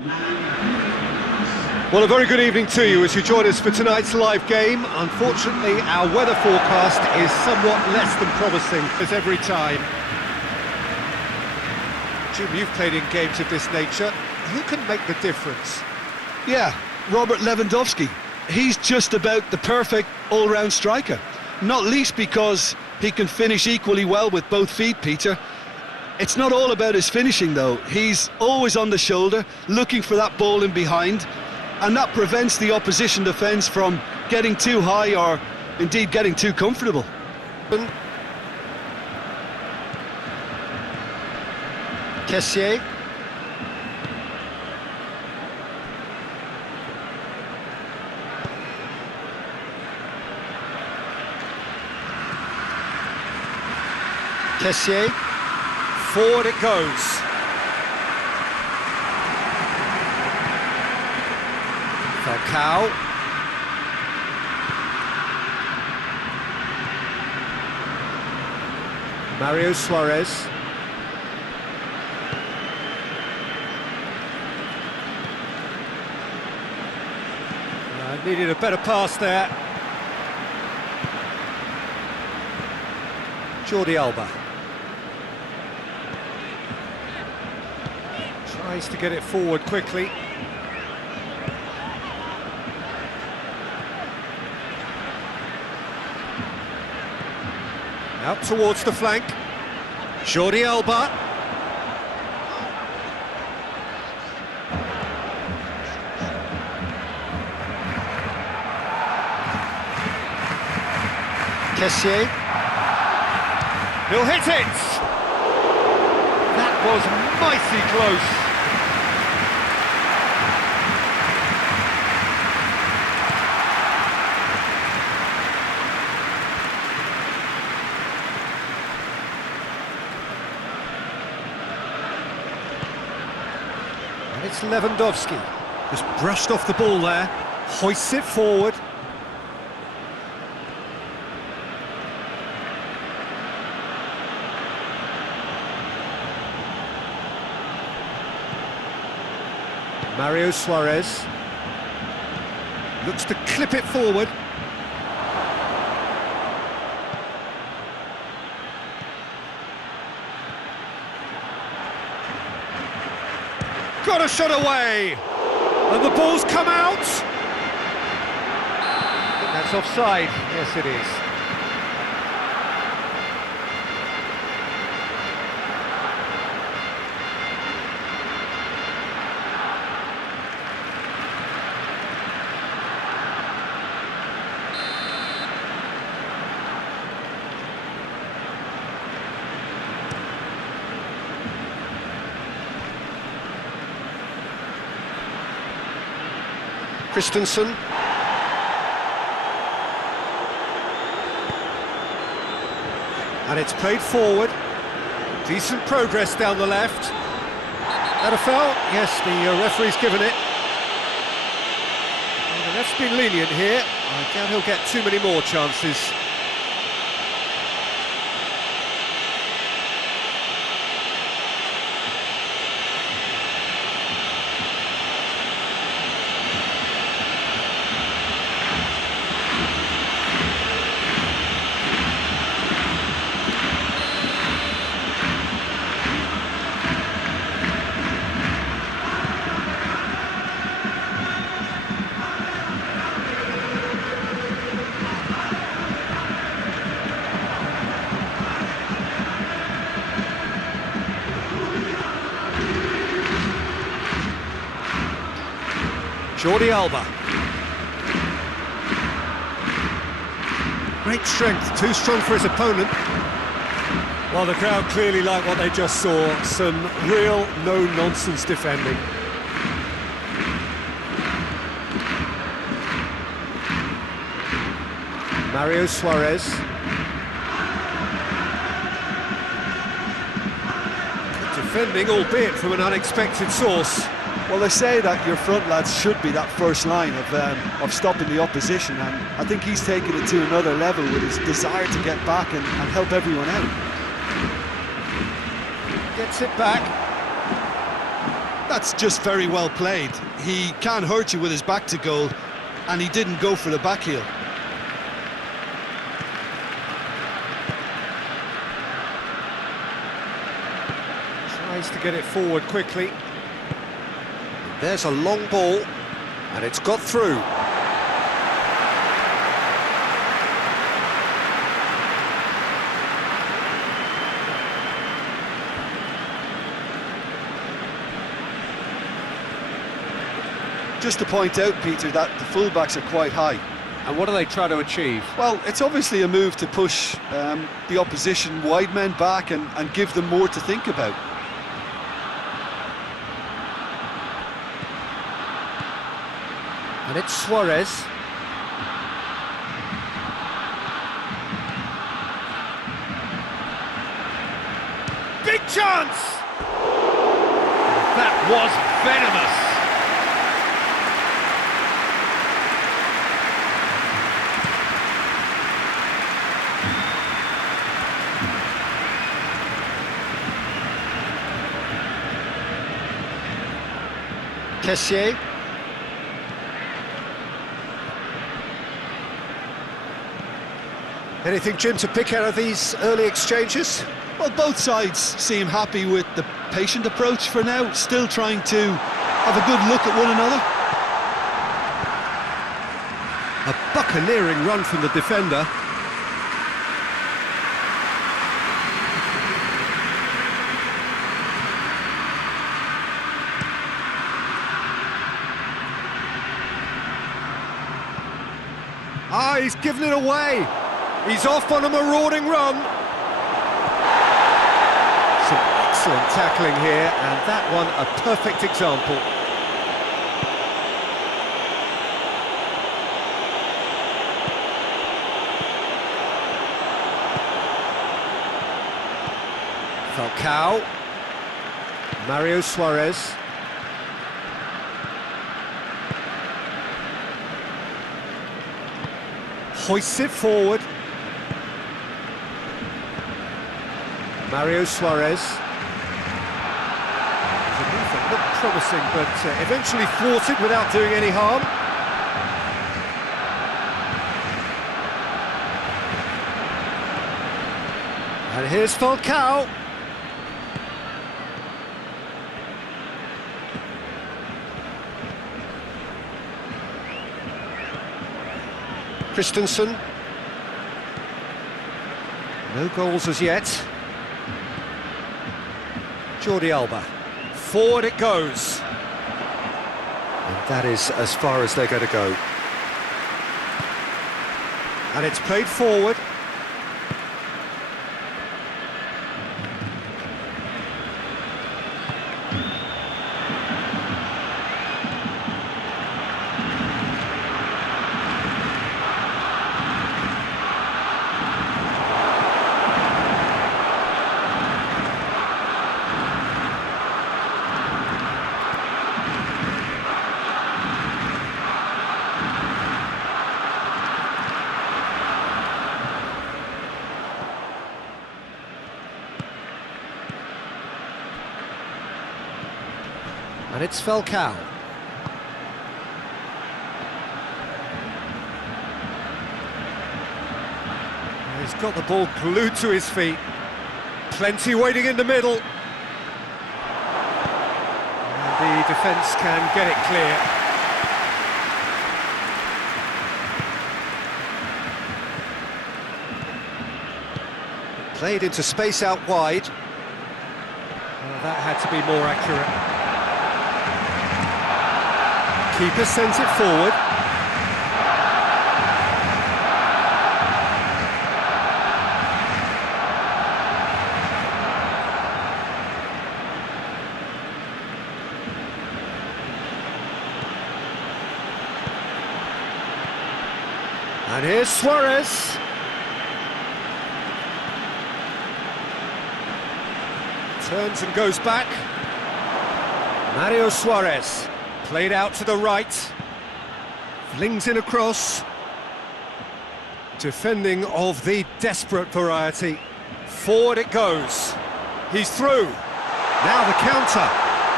Well, a very good evening to you as you join us for tonight's live game. Unfortunately, our weather forecast is somewhat less than promising, as every time. Jim, you've played in games of this nature. Who can make the difference? Yeah, Robert Lewandowski. He's just about the perfect all-round striker. Not least because he can finish equally well with both feet, Peter. It's not all about his finishing, though. He's always on the shoulder, looking for that ball in behind, and that prevents the opposition defence from getting too high or, indeed, getting too comfortable. Kessié. Kessié. Forward it goes. Falcao. Mario Suarez. Needed a better pass there. Jordi Alba. Tries to get it forward quickly. Out towards the flank. Jordi Alba. Kessié. He'll hit it! That was mighty close. And it's Lewandowski. Just brushed off the ball there. Hoists it forward. Mario Suarez looks to clip it forward. Got a shot away, and the ball's come out. I think that's offside. Yes, it is. Christensen. And it's played forward. Decent progress down the left. That a foul? Yes, the referee's given it. Well, the ref's been lenient here. I doubt he'll get too many more chances. Jordi Alba. Great strength, too strong for his opponent. Well, the crowd clearly like what they just saw. Some real no-nonsense defending. Mario Suarez. Good defending, albeit from an unexpected source. Well, they say that your front lads should be that first line of stopping the opposition, and I think he's taken it to another level with his desire to get back and help everyone out. Gets it back. That's just very well played. He can't hurt you with his back to goal, and he didn't go for the back heel. Tries to get it forward quickly. There's a long ball, and it's got through. Just to point out, Peter, that the fullbacks are quite high. And what do they try to achieve? Well, it's obviously a move to push the opposition wide men back and give them more to think about. And it's Suarez. Big chance! That was venomous. Kessié. Anything, Jim, to pick out of these early exchanges? Well, both sides seem happy with the patient approach for now, still trying to have a good look at one another. A buccaneering run from the defender. Ah, he's given it away. He's off on a marauding run. Some excellent tackling here, and that one a perfect example. Falcao. Mario Suarez. Hoists it forward. Mario Suarez. The movement looked promising, but eventually thwarted without doing any harm. And here's Falcao. Christensen. No goals as yet. Jordi Alba. Forward it goes. And that is as far as they're going to go. And it's played forward. And it's Falcao. He's got the ball glued to his feet. Plenty waiting in the middle. And the defence can get it clear. Played into space out wide. Well, that had to be more accurate. Keeper sends it forward. And here's Suarez. Turns and goes back. Mario Suarez. Played out to the right, flings in across. Defending of the desperate variety. Forward it goes. He's through. Now the counter.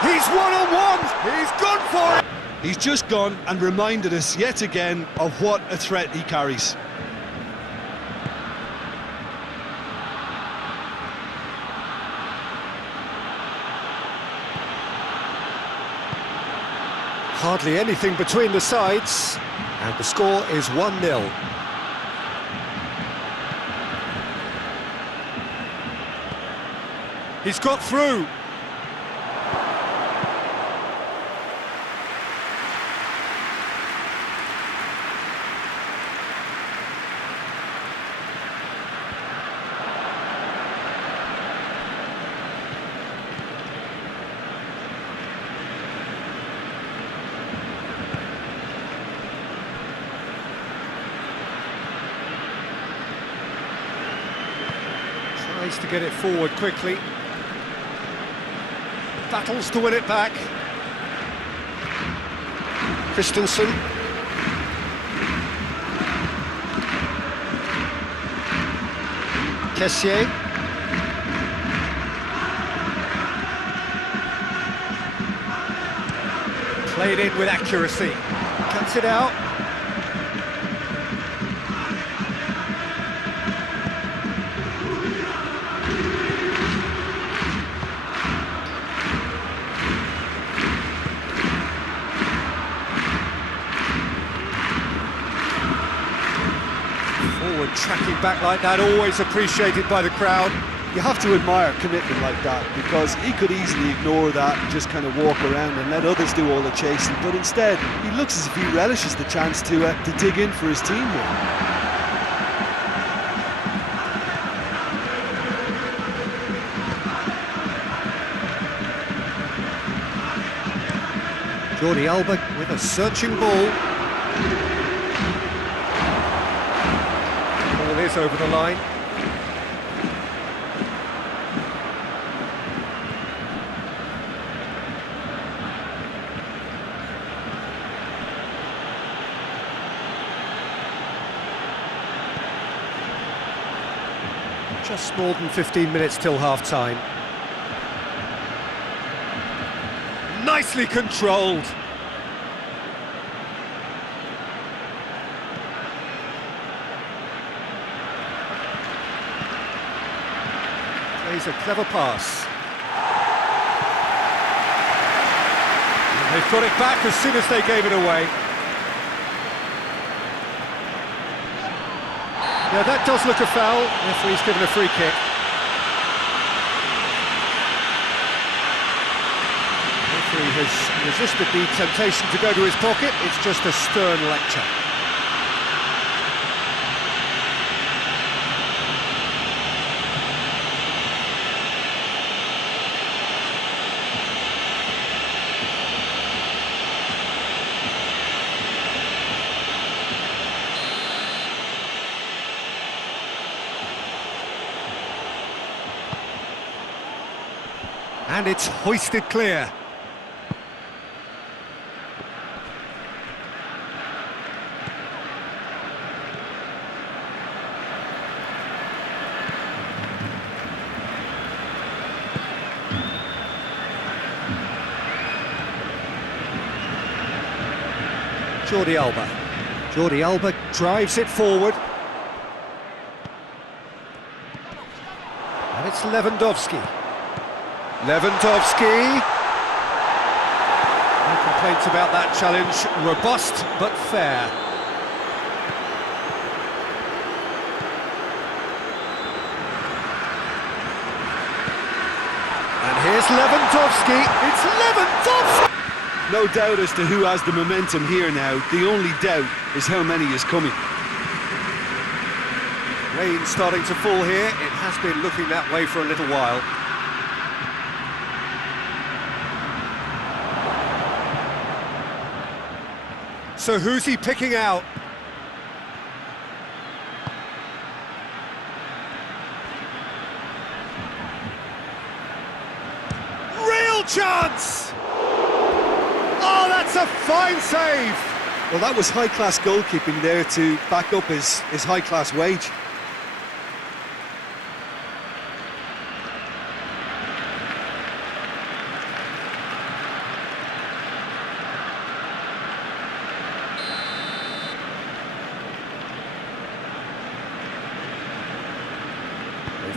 He's one-on-one! He's gone for it! He's just gone and reminded us yet again of what a threat he carries. Hardly anything between the sides, and the score is 1-0. He's got through. Tries to get it forward quickly. Battles to win it back. Christensen. Kessié. Played in with accuracy. Cuts it out. Tracking back like that, always appreciated by the crowd. You have to admire commitment like that, because he could easily ignore that and just kind of walk around and let others do all the chasing, but instead he looks as if he relishes the chance to dig in for his team here. Jordi Alba with a searching ball. Is over the line. Just more than 15 minutes till half-time. Nicely controlled. Plays a clever pass. And they've got it back as soon as they gave it away. Yeah, that does look a foul. Referee's given a free kick. Referee has resisted the temptation to go to his pocket. It's just a stern lecture. And it's hoisted clear. Jordi Alba. Jordi Alba drives it forward. And it's Lewandowski. Lewandowski. No complaints about that challenge. Robust but fair. And here's Lewandowski. It's Lewandowski! No doubt as to who has the momentum here now. The only doubt is how many is coming. Rain starting to fall here. It has been looking that way for a little while. So who's he picking out? Real chance! Oh, that's a fine save! Well, that was high-class goalkeeping there to back up his high-class wage.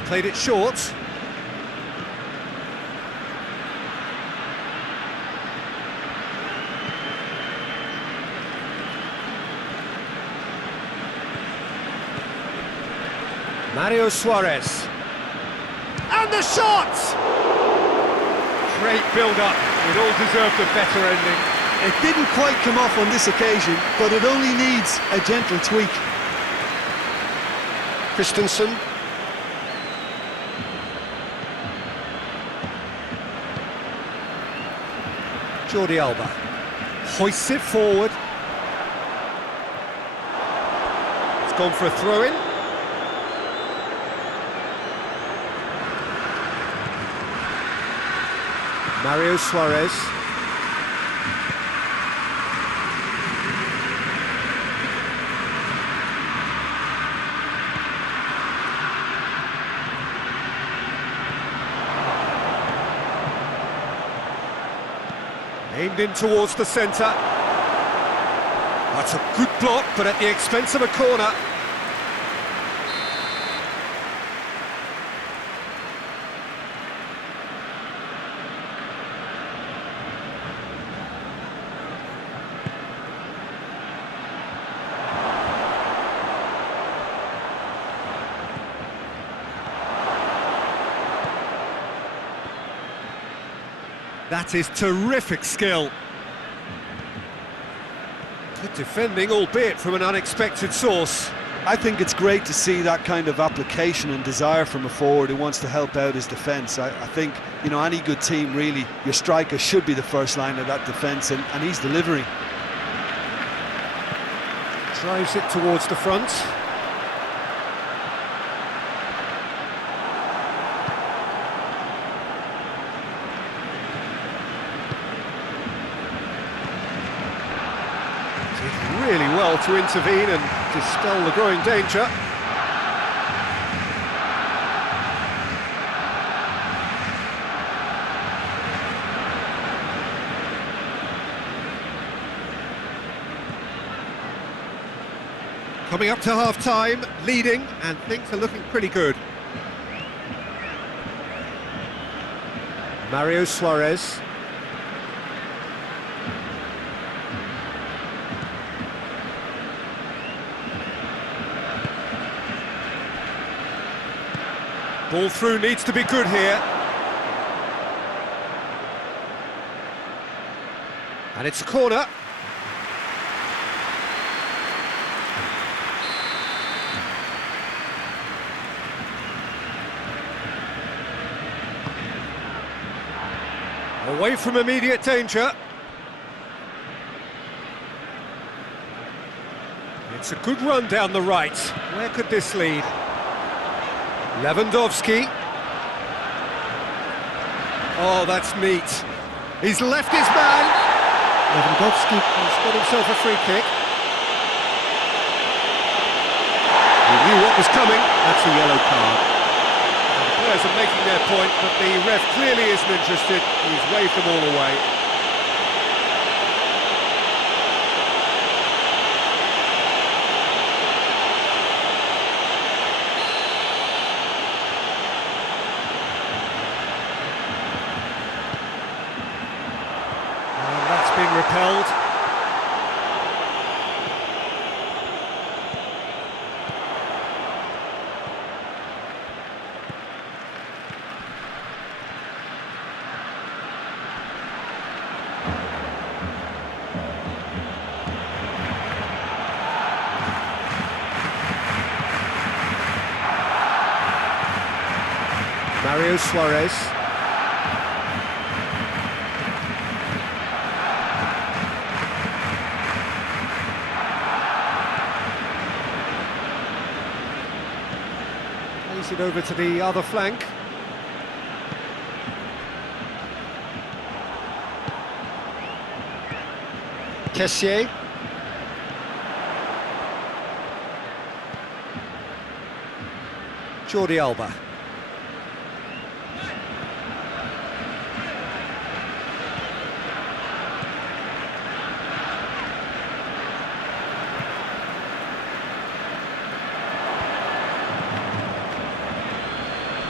Played it short. Mario Suarez. And the shot! Great build-up. It all deserved a better ending. It didn't quite come off on this occasion, but it only needs a gentle tweak. Christensen. Jordi Alba. Hoists it forward. It's gone for a throw-in. Mario Suarez. Aimed in towards the centre. That's a good block, but at the expense of a corner. That is terrific skill. Good defending, albeit from an unexpected source. I think it's great to see that kind of application and desire from a forward who wants to help out his defence. I think, you know, any good team, really, your striker should be the first line of that defence, and he's delivering. Drives it towards the front. Really well to intervene and dispel the growing danger. Coming up to half-time, leading, and things are looking pretty good. Mario Suarez. Ball through needs to be good here. And it's a corner. Away from immediate danger. It's a good run down the right. Where could this lead? Lewandowski. Oh, that's neat. He's left his man. Lewandowski has got himself a free kick. He knew what was coming. That's a yellow card. And the players are making their point, but the ref clearly isn't interested. He's waved them all away. Being repelled. Mario Suarez. Plays it over to the other flank. Kessié. Jordi Alba.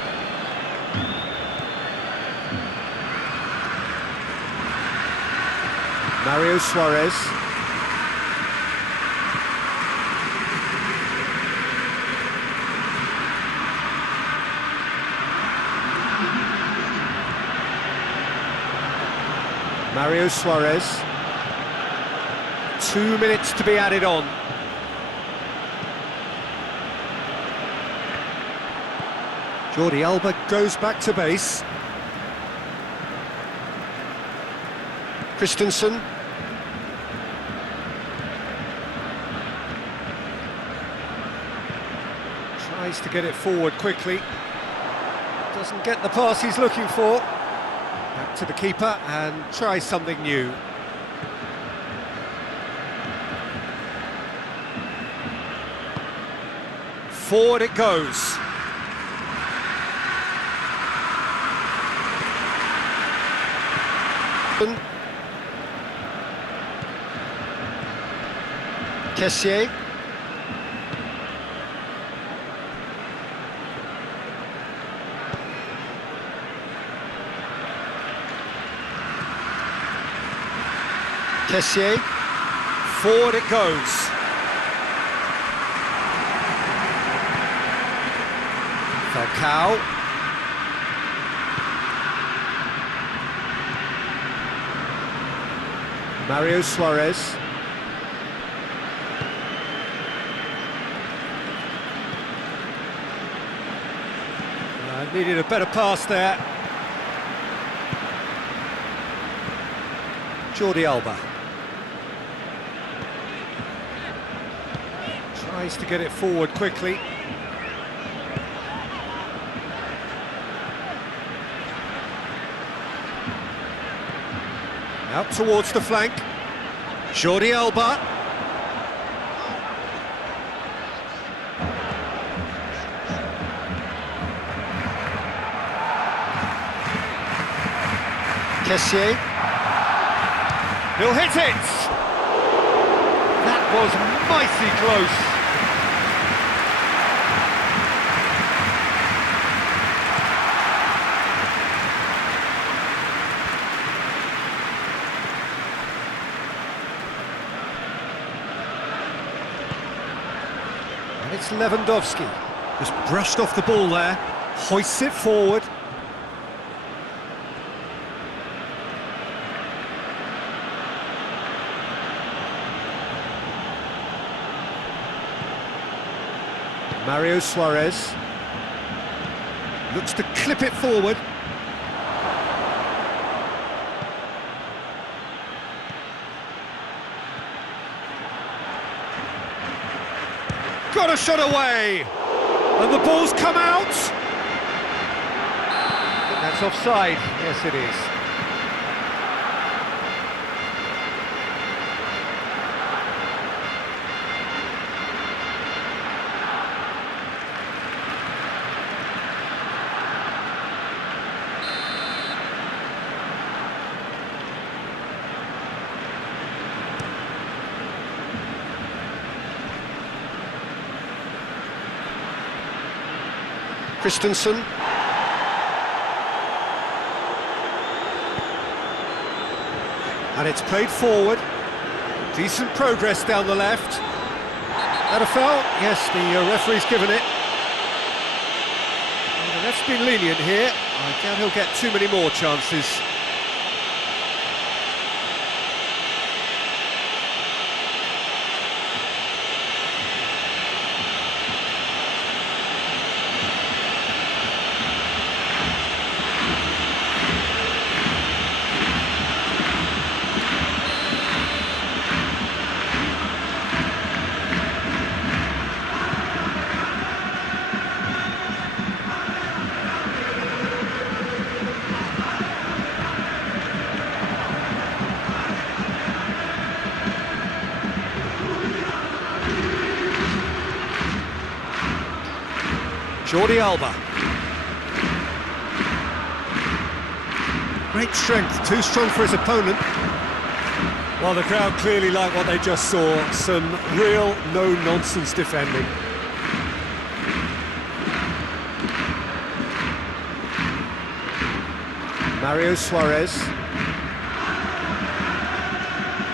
Mario Suarez. Mario Suarez. 2 minutes to be added on. Jordi Alba goes back to base. Christensen. Tries to get it forward quickly. Doesn't get the pass he's looking for. Back to the keeper and tries something new. Forward it goes. Kessié. Kessié. Forward it goes. Falcao. Mario Suarez. Needed a better pass there. Jordi Alba. Tries to get it forward quickly. Out towards the flank. Jordi Alba. Kessié. He'll hit it! That was mighty close. And it's Lewandowski. Just brushed off the ball there. Hoists it forward. Mario Suarez looks to clip it forward. Got a shot away, and the ball's come out. I think that's offside. Yes, it is. Christensen. And it's played forward. Decent progress down the left. That a foul? Yes, the referee's given it. Well, the ref's been lenient here. I doubt he'll get too many more chances. Jordi Alba. Great strength, too strong for his opponent. Well, the crowd clearly like what they just saw. Some real no-nonsense defending. Mario Suarez.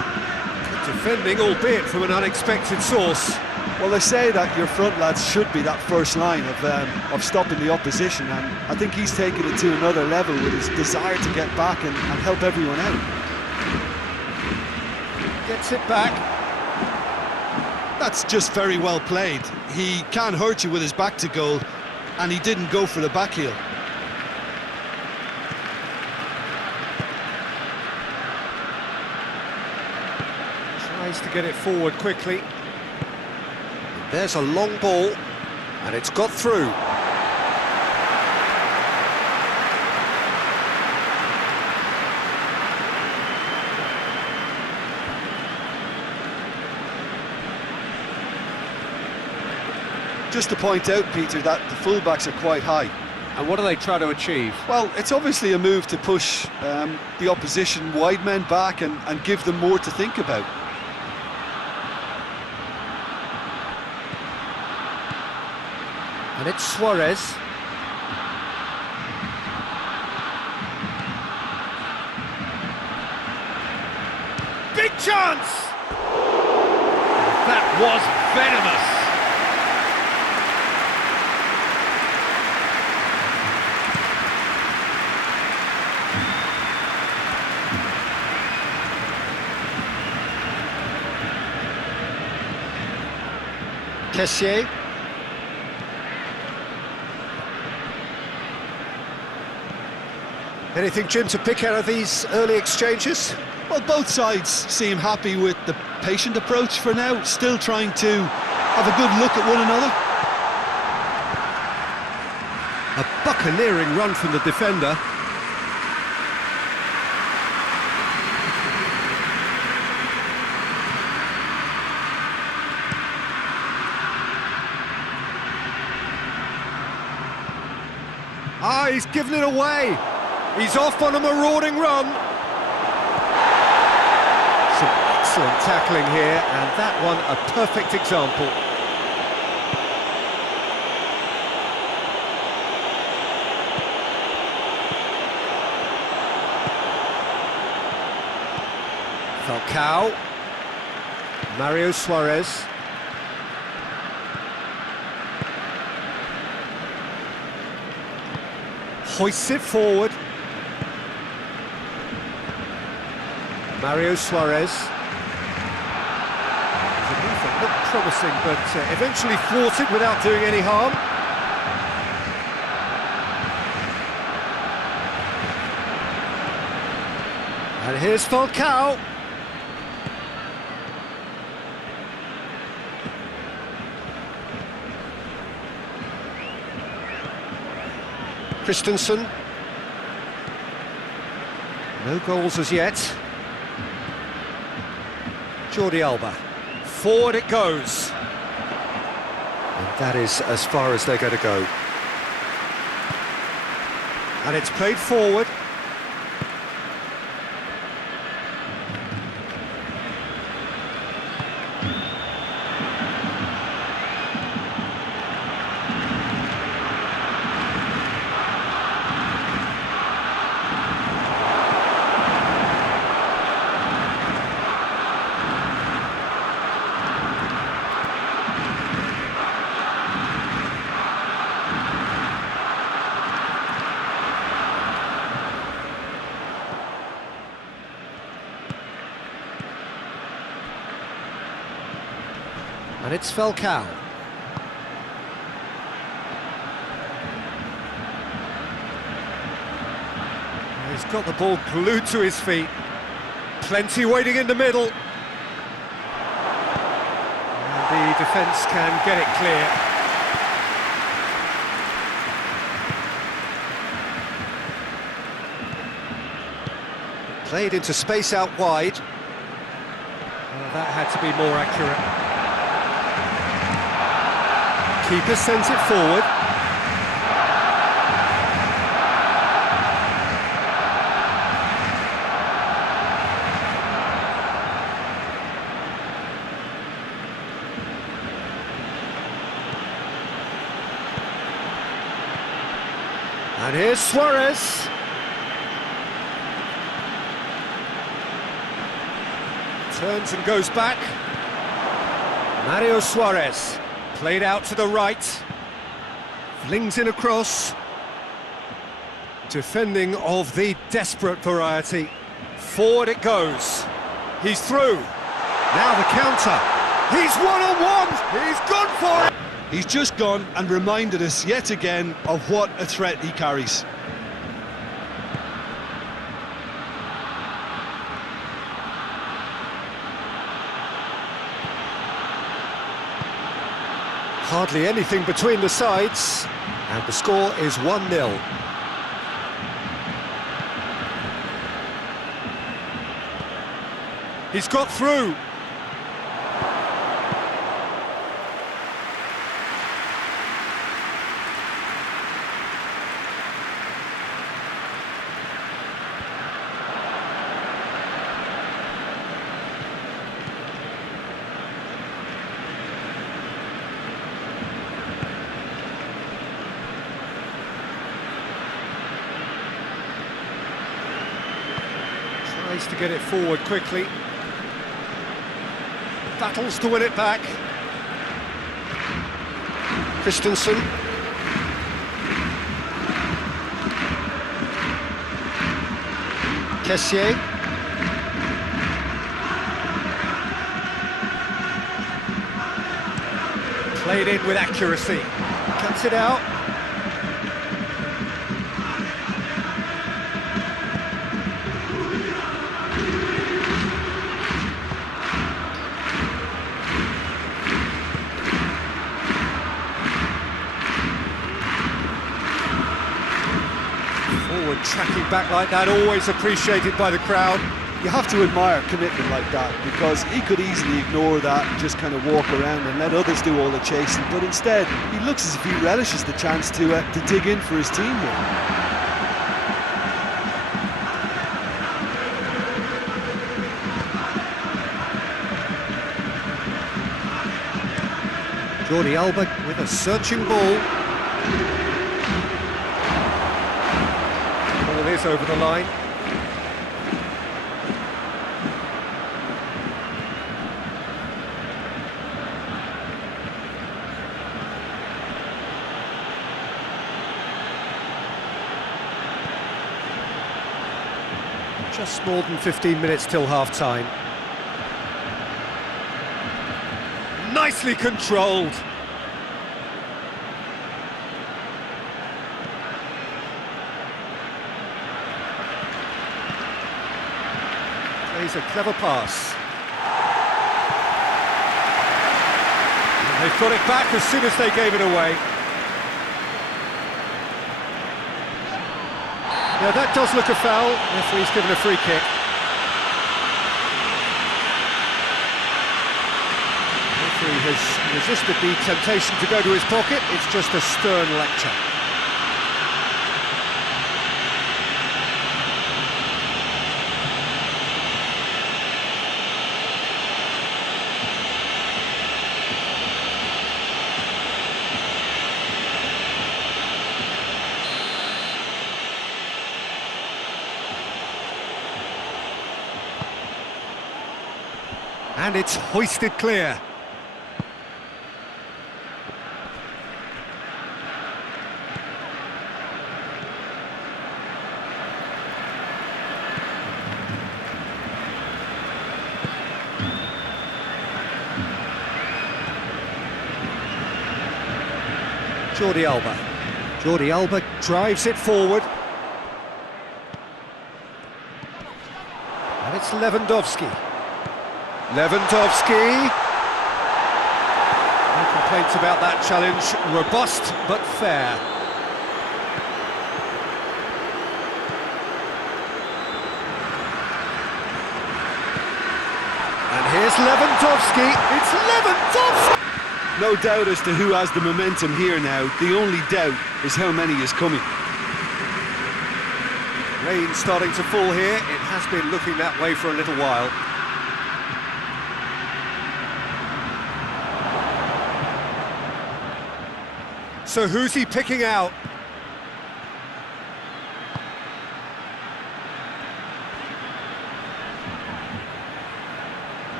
defending, albeit from an unexpected source. Well, they say that your front lads should be that first line of stopping the opposition, and I think he's taken it to another level with his desire to get back and help everyone out. Gets it back. That's just very well played. He can't hurt you with his back to goal, and he didn't go for the back heel. Tries to get it forward quickly. There's a long ball, and it's got through. Just to point out, Peter, that the fullbacks are quite high. And what do they try to achieve? Well, it's obviously a move to push the opposition wide men back and give them more to think about. And it's Suarez. Big chance! That was venomous. Kessié. Anything, Jim, to pick out of these early exchanges? Well, both sides seem happy with the patient approach for now, still trying to have a good look at one another. A buccaneering run from the defender. Ah, he's given it away. He's off on a marauding run. Some excellent tackling here, and that one a perfect example. Falcao. Mario Suarez. Hoists it forward. Mario Suarez. The movement looked promising, but eventually thwarted without doing any harm. And here's Falcao. Christensen. No goals as yet. Jordi Alba. Forward it goes. And that is as far as they're going to go. And it's played forward. And it's Falcao. He's got the ball glued to his feet. Plenty waiting in the middle. And the defence can get it clear. Played into space out wide. Well, that had to be more accurate. Keeper sends it forward. And here's Suarez. Turns and goes back. Mario Suarez, played out to the right. Flings in a cross. Defending of the desperate variety. Forward it goes. He's through. Now the counter. He's one-on-one. He's gone for it. He's just gone and reminded us yet again of what a threat he carries. Hardly anything between the sides, and the score is 1-0. He's got through. Tries to get it forward quickly. Battles to win it back. Christensen. Kessié. Played in with accuracy. Cuts it out. Tracking back like that, always appreciated by the crowd. You have to admire commitment like that, because he could easily ignore that and just kind of walk around and let others do all the chasing, but instead he looks as if he relishes the chance to dig in for his team here. Jordi Alba with a searching ball. Is over the line. Just more than 15 minutes till half-time. Nicely controlled. Plays a clever pass. And they've got it back as soon as they gave it away. Yeah, that does look a foul. Referee's given a free kick. Referee has resisted the temptation to go to his pocket. It's just a stern lecture. And it's hoisted clear. Jordi Alba. Jordi Alba drives it forward. And it's Lewandowski. Lewandowski. No complaints about that challenge. Robust but fair. And here's Lewandowski. It's Lewandowski! No doubt as to who has the momentum here now. The only doubt is how many is coming. Rain starting to fall here. It has been looking that way for a little while. So who's he picking out?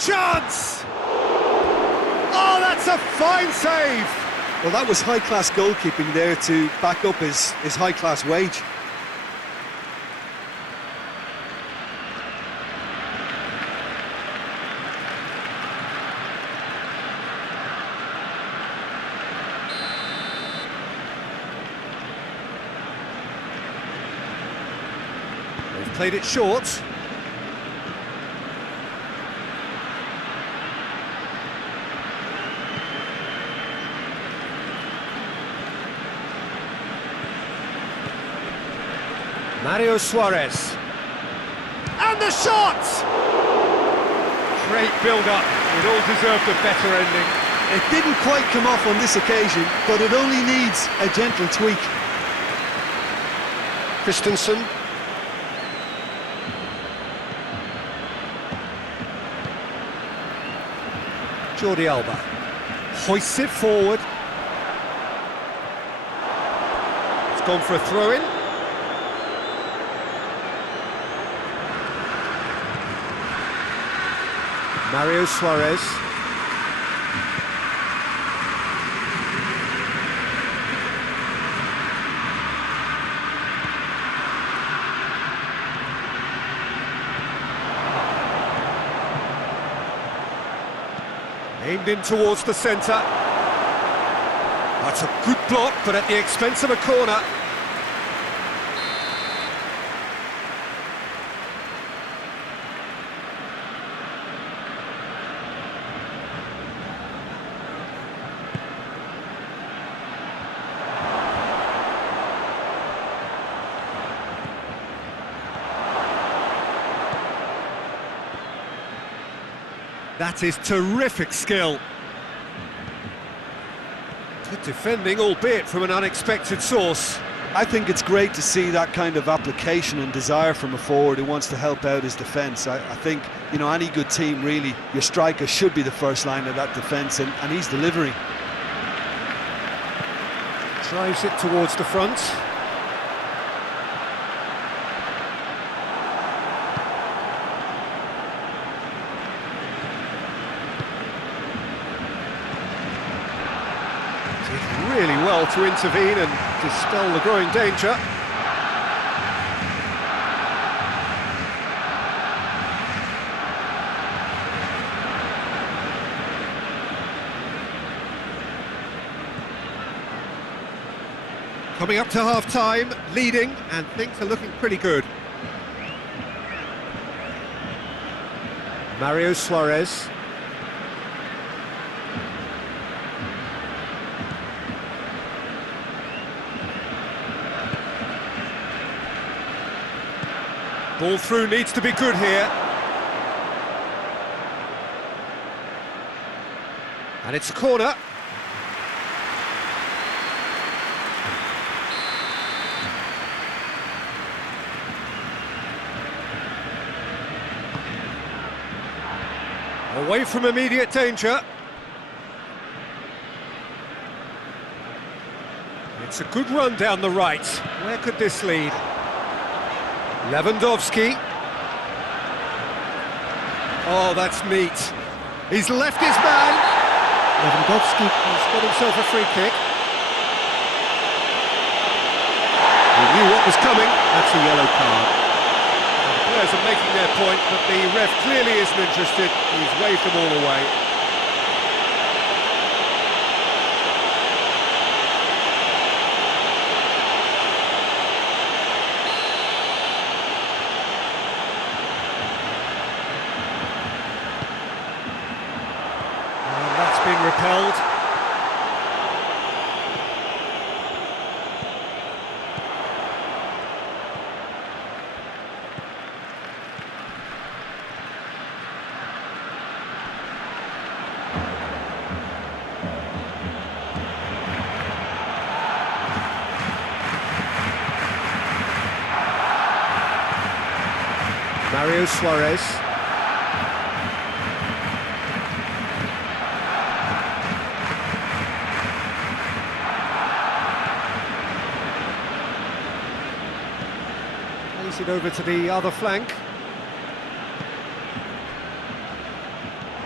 chance! Oh, that's a fine save! Well, that was high-class goalkeeping there to back up his high-class wage. They've played it short. Mario Suarez. And the shot! Great build-up. It all deserved a better ending. It didn't quite come off on this occasion, but it only needs a gentle tweak. Christensen. Jordi Alba. Hoists it forward. It's gone for a throw-in. Mario Suarez. Aimed in towards the centre. That's a good block, but at the expense of a corner. That is terrific skill. Good defending, albeit from an unexpected source. I think it's great to see that kind of application and desire from a forward who wants to help out his defence. I think, you know, any good team, really, your striker should be the first line of that defence, and he's delivering. Drives it towards the front. Really well to intervene and dispel the growing danger. Coming up to half-time, leading, and things are looking pretty good. Mario Suarez. Ball through needs to be good here. And it's a corner. Away from immediate danger. It's a good run down the right. Where could this lead? Lewandowski. Oh, that's neat. He's left his man. Lewandowski has got himself a free kick. He knew what was coming. That's a yellow card. And the players are making their point, but the ref clearly isn't interested. He's waved them all away. Being repelled. Mario Suarez. Plays it over to the other flank.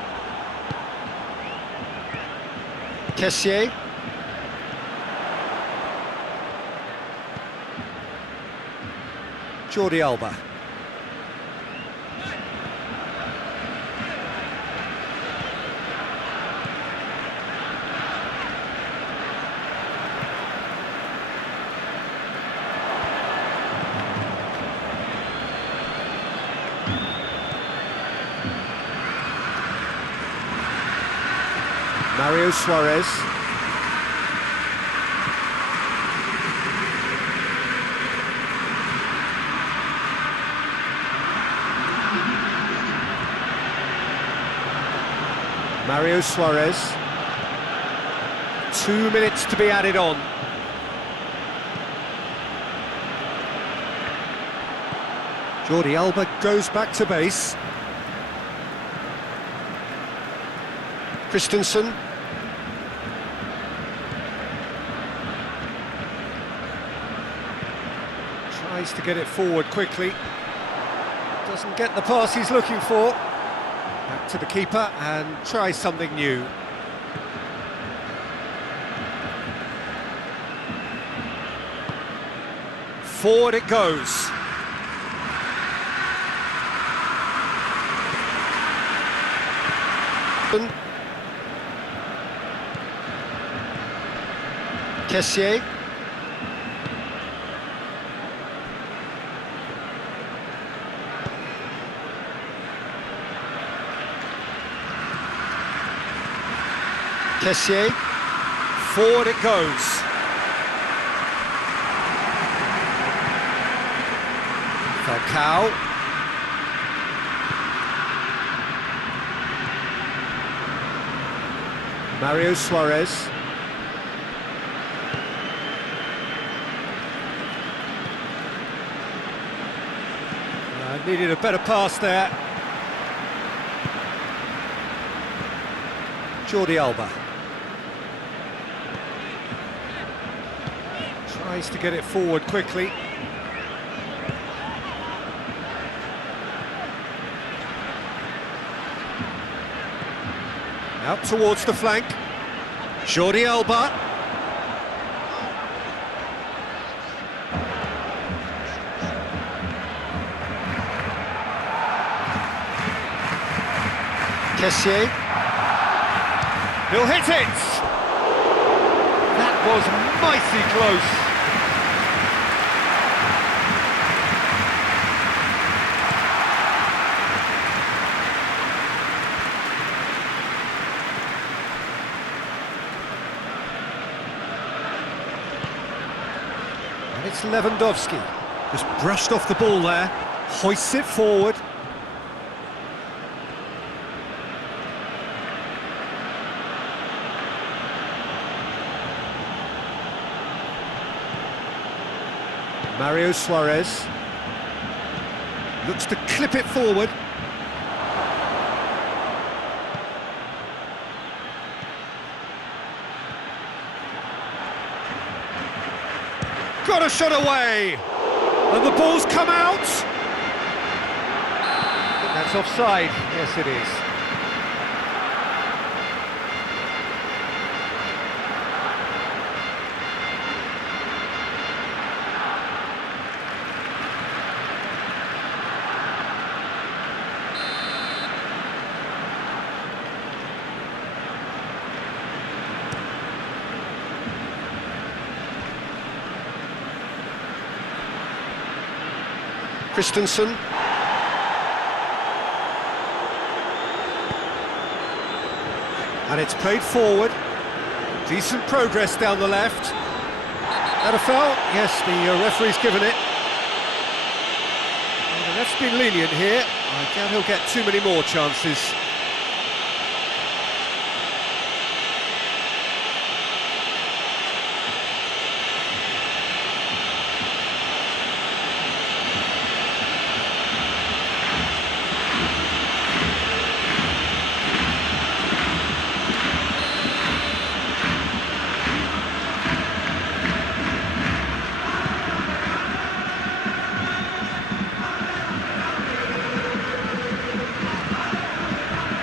Kessié. Jordi Alba. Mario Suarez. Mario Suarez. 2 minutes to be added on. Jordi Alba goes back to base. Christensen. Tries to get it forward quickly. Doesn't get the pass he's looking for. Back to the keeper and tries something new. Forward it goes. Kessié. Kessié. Forward it goes. Falcao. Mario Suarez. Needed a better pass there. Jordi Alba. Tries to get it forward quickly. Out towards the flank. Jordi Alba. Kessié. He'll hit it! That was mighty close. And it's Lewandowski. Just brushed off the ball there. Hoists it forward. Mario Suarez looks to clip it forward. Got a shot away, and the ball's come out. I think that's offside. Yes, it is. Christensen. And it's played forward. Decent progress down the left. That a foul? Yes, the referee's given it. Well, the ref's been lenient here. I doubt he'll get too many more chances.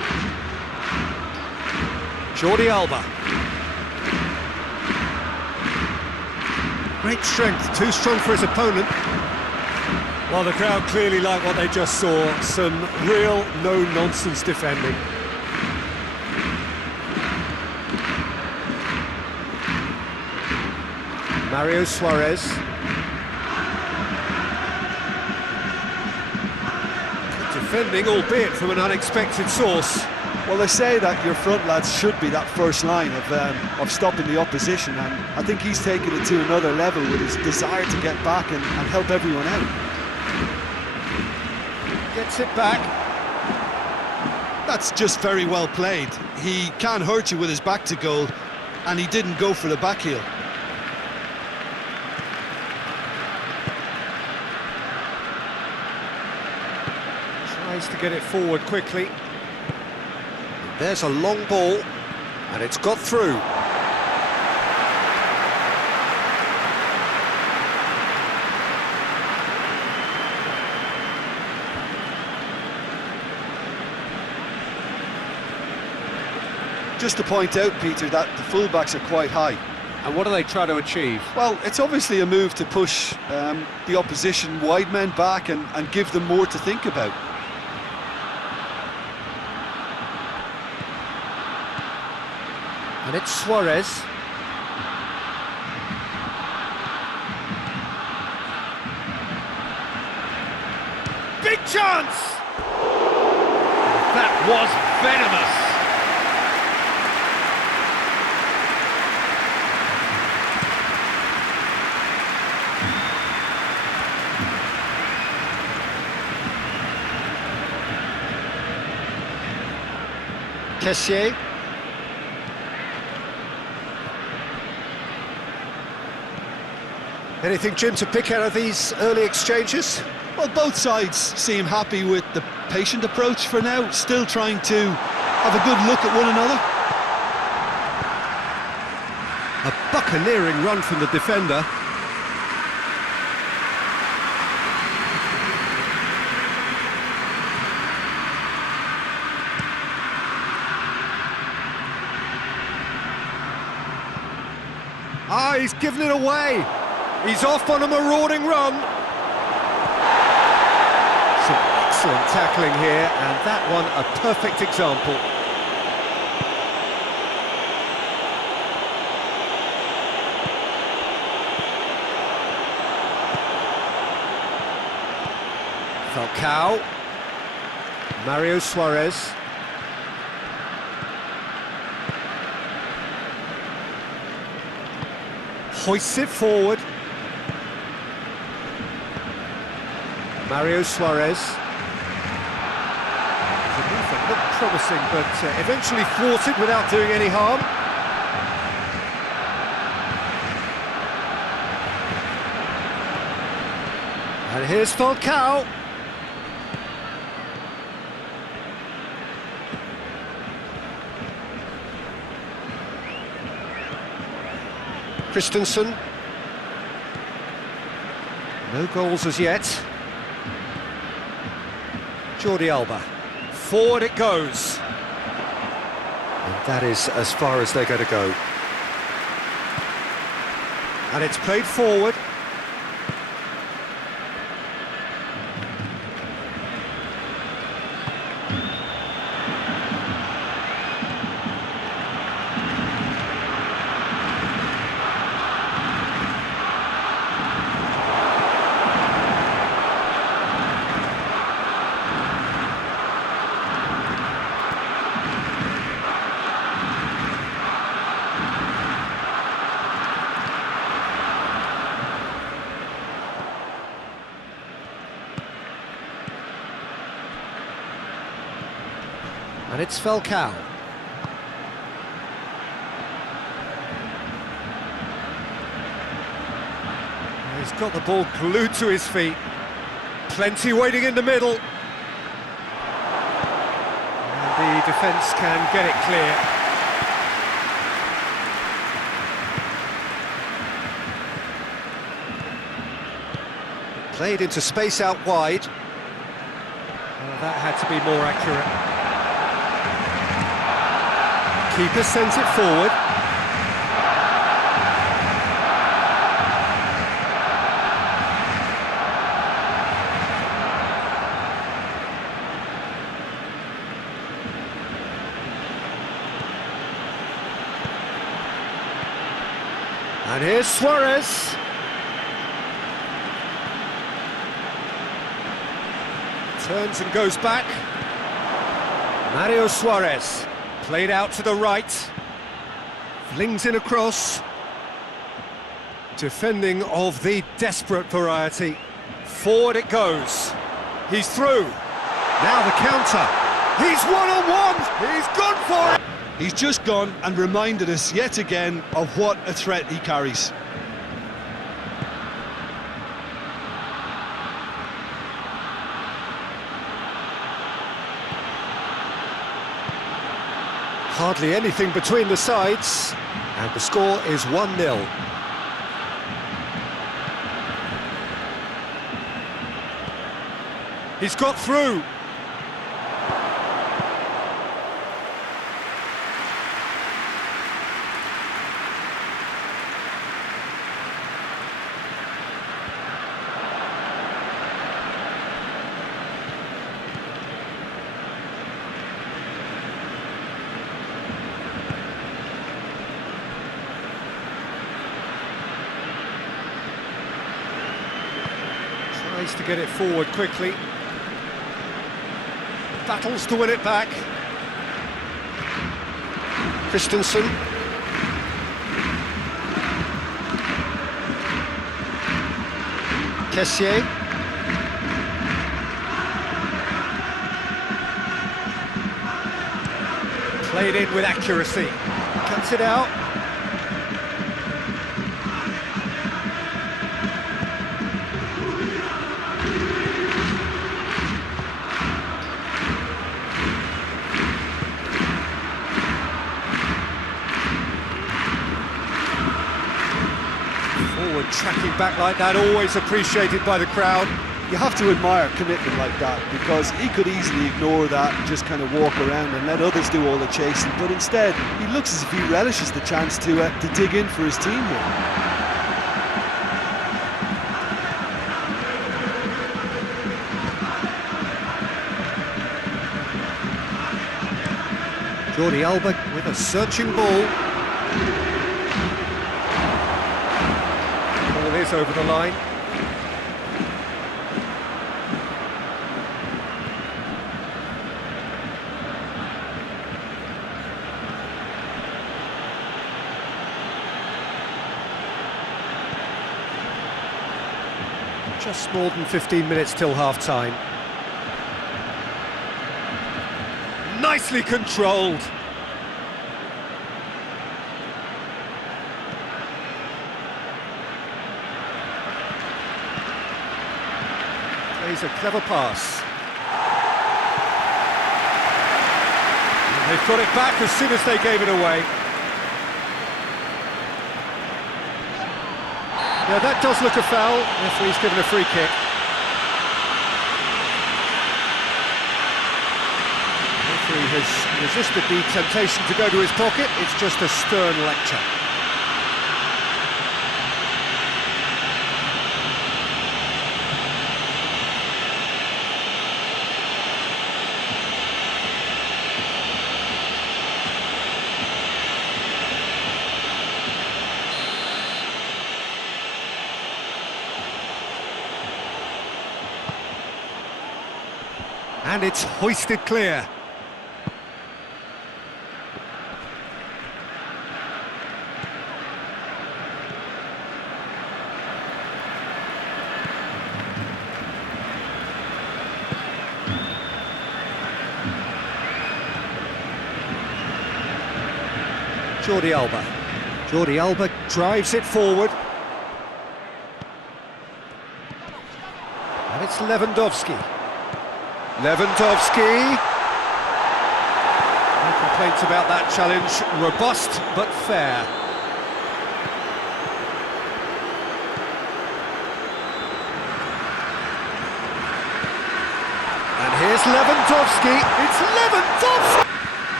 Jordi Alba. Great strength, too strong for his opponent. Well, the crowd clearly like what they just saw. Some real no-nonsense defending. Mario Suarez. Good defending, albeit from an unexpected source. Well, they say that your front lads should be that first line of stopping the opposition, and I think he's taken it to another level with his desire to get back and help everyone out. Gets it back. That's just very well played. He can hurt you with his back to goal, and he didn't go for the back heel. Tries to get it forward quickly. There's a long ball, and it's got through. Just to point out, Peter, that the fullbacks are quite high. And what do they try to achieve? Well, it's obviously a move to push the opposition wide men back and give them more to think about. And it's Suarez. Big chance! That was venomous. Kessié. Anything, Jim, to pick out of these early exchanges? Well, both sides seem happy with the patient approach for now, still trying to have a good look at one another. A buccaneering run from the defender. Ah, he's given it away. He's off on a marauding run. Some excellent tackling here, and that one a perfect example. Falcao. Mario Suarez. Hoists it forward. Mario Suarez. The movement looked promising, but eventually thwarted without doing any harm. And here's Falcao. Christensen. No goals as yet. Jordi Alba. Forward it goes. And that is as far as they're going to go. And it's played forward. And it's Falcao. He's got the ball glued to his feet. Plenty waiting in the middle. And the defence can get it clear. Played into space out wide. Well, that had to be more accurate. Keeper sends it forward. And here's Suarez. Turns and goes back. Mario Suarez, played out to the right. Flings in a cross. Defending of the desperate variety. Forward it goes. He's through. Now the counter. He's one-on-one. He's gone for it. He's just gone and reminded us yet again of what a threat he carries. Hardly anything between the sides, and the score is 1-0. He's got through. Tries to get it forward quickly. Battles to win it back. Christensen. Kessié. Played in with accuracy. Cuts it out. Tracking back like that, always appreciated by the crowd. You have to admire commitment like that, because he could easily ignore that and just kind of walk around and let others do all the chasing, but instead he looks as if he relishes the chance to dig in for his team here. Jordi Alba with a searching ball. Is over the line. Just more than 15 minutes till half-time. Nicely controlled. Plays a clever pass. And they've got it back as soon as they gave it away. Yeah, that does look a foul. Referee's given a free kick. Referee has resisted the temptation to go to his pocket. It's just a stern lecture. And it's hoisted clear. Jordi Alba. Jordi Alba drives it forward. And it's Lewandowski. Lewandowski. No complaints about that challenge. Robust but fair. And here's Lewandowski. It's Lewandowski!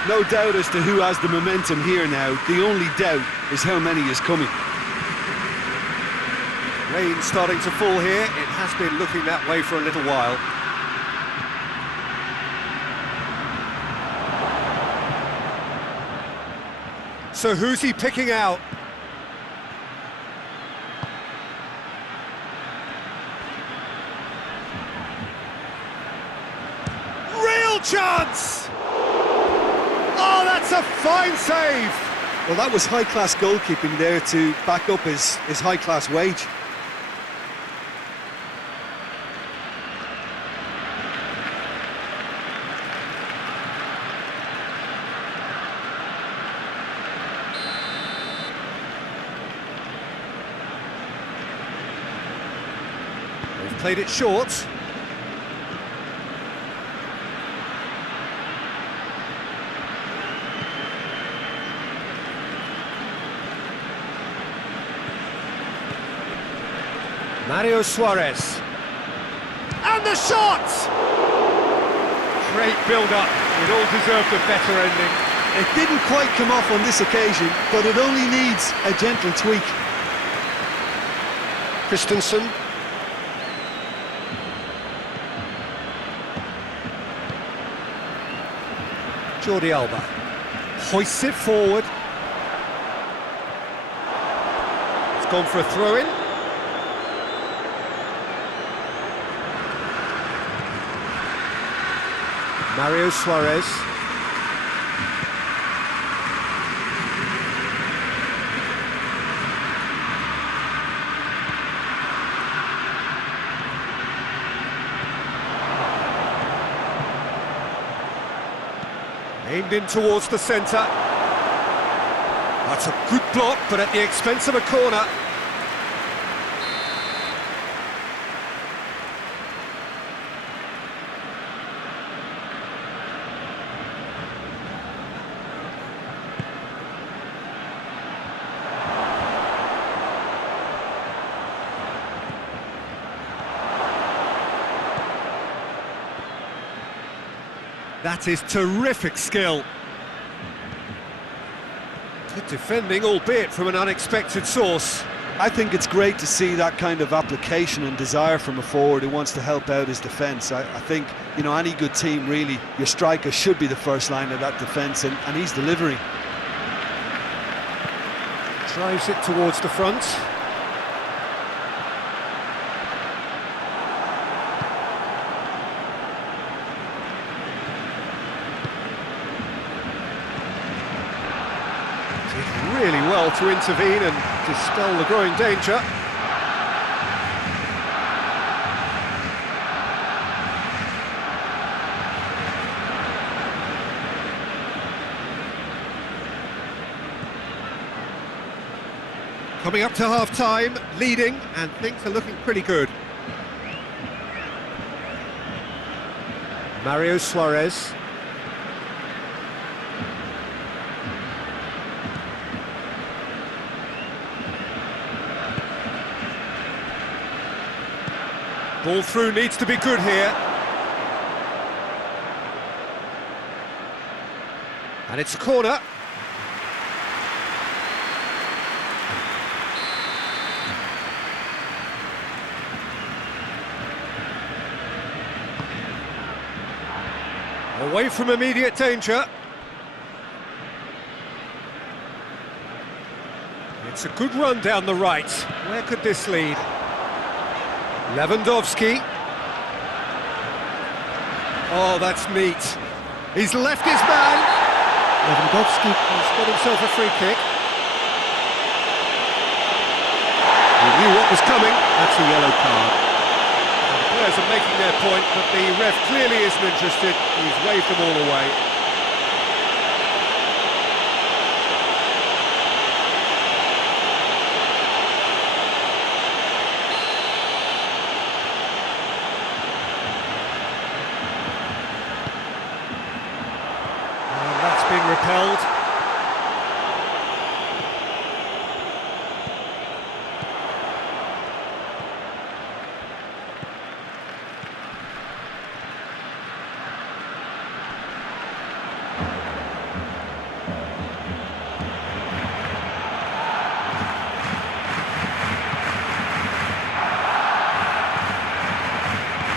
No doubt as to who has the momentum here now. The only doubt is how many is coming. Rain starting to fall here. It has been looking that way for a little while. So who's he picking out? Real chance! Oh, that's a fine save! Well, that was high-class goalkeeping there to back up his high-class wage. They've played it short. Mario Suarez. And the shot! Great build-up. It all deserved a better ending. It didn't quite come off on this occasion, but it only needs a gentle tweak. Christensen. Jordi Alba hoists it forward. It's gone for a throw-in. Mario Suarez. Aimed in towards the centre. That's a good block, but at the expense of a corner. That is terrific skill. Good defending, albeit from an unexpected source. I think it's great to see that kind of application and desire from a forward who wants to help out his defence. I think, you know, any good team, really, your striker should be the first line of that defence, and he's delivering. Drives it towards the front. Really well to intervene and dispel the growing danger. Coming up to half-time, leading, and things are looking pretty good. Mario Suarez. Ball through needs to be good here. And it's a corner. Away from immediate danger. It's a good run down the right. Where could this lead? Lewandowski. Oh, that's neat. He's left his man. Lewandowski has got himself a free kick. He knew what was coming. That's a yellow card. And the players are making their point, but the ref clearly isn't interested. He's waved them all away. Being repelled.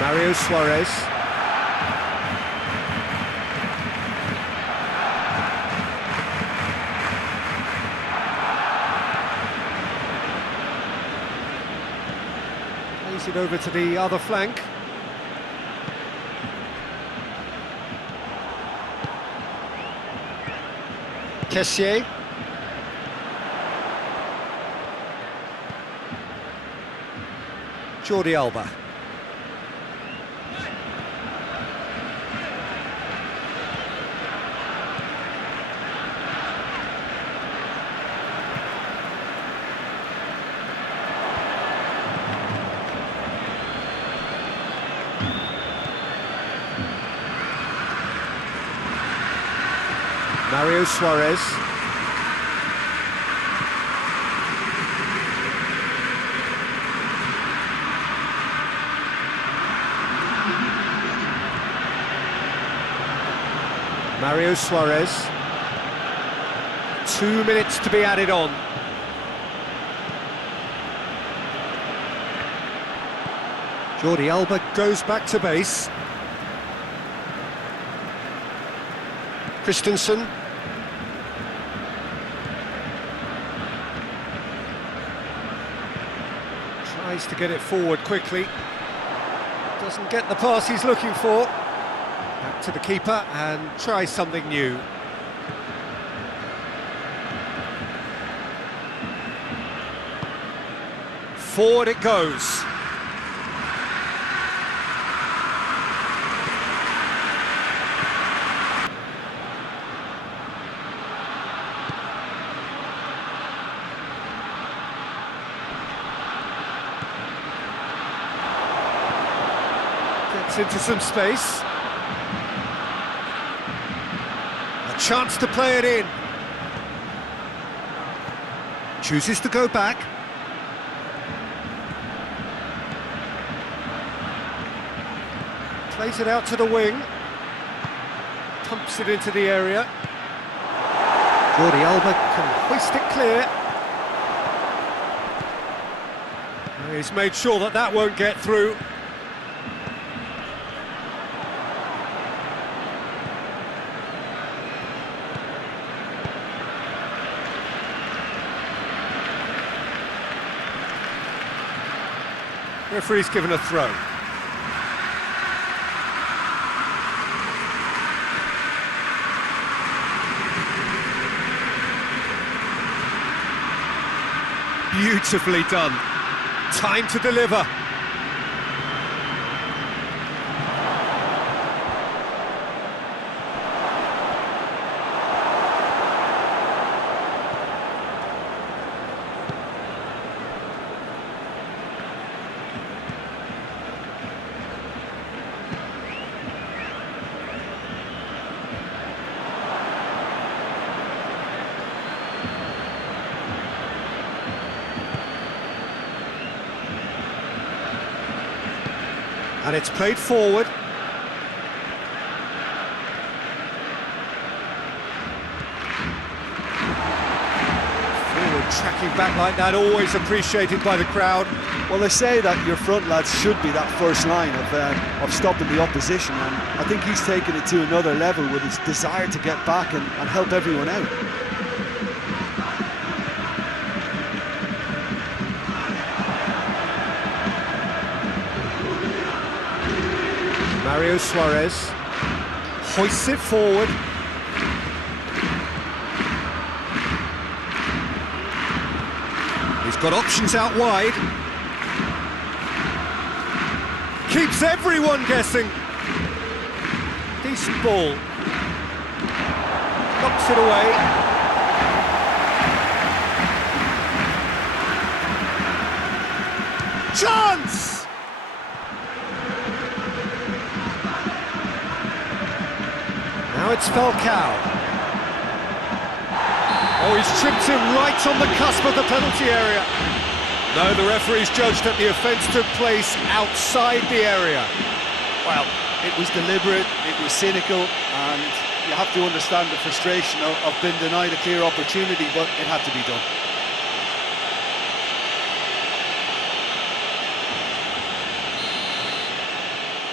Mario Suarez. Plays it over to the other flank. Kessié. Jordi Alba. Mario Suarez. Mario Suarez. 2 minutes to be added on. Jordi Alba goes back to base. Christensen. Tries to get it forward quickly. Doesn't get the pass he's looking for. Back to the keeper and try something new. Forward it goes. Gets into some space. A chance to play it in. Chooses to go back. Plays it out to the wing. Pumps it into the area. Jordi Alba can hoist it clear. He's made sure that that won't get through. Referee's given a throw. Beautifully done. Time to deliver. And it's played forward. Forward tracking back like that, always appreciated by the crowd. Well, they say that your front lads should be that first line of stopping the opposition, and I think he's taken it to another level with his desire to get back and help everyone out. Mario Suarez hoists it forward. He's got options out wide. Keeps everyone guessing. Decent ball. Knocks it away. Chance! Now it's Falcao. Oh, he's tripped him right on the cusp of the penalty area. No, the referee's judged that the offence took place outside the area. Well, it was deliberate, it was cynical, and you have to understand the frustration of being denied a clear opportunity, but it had to be done.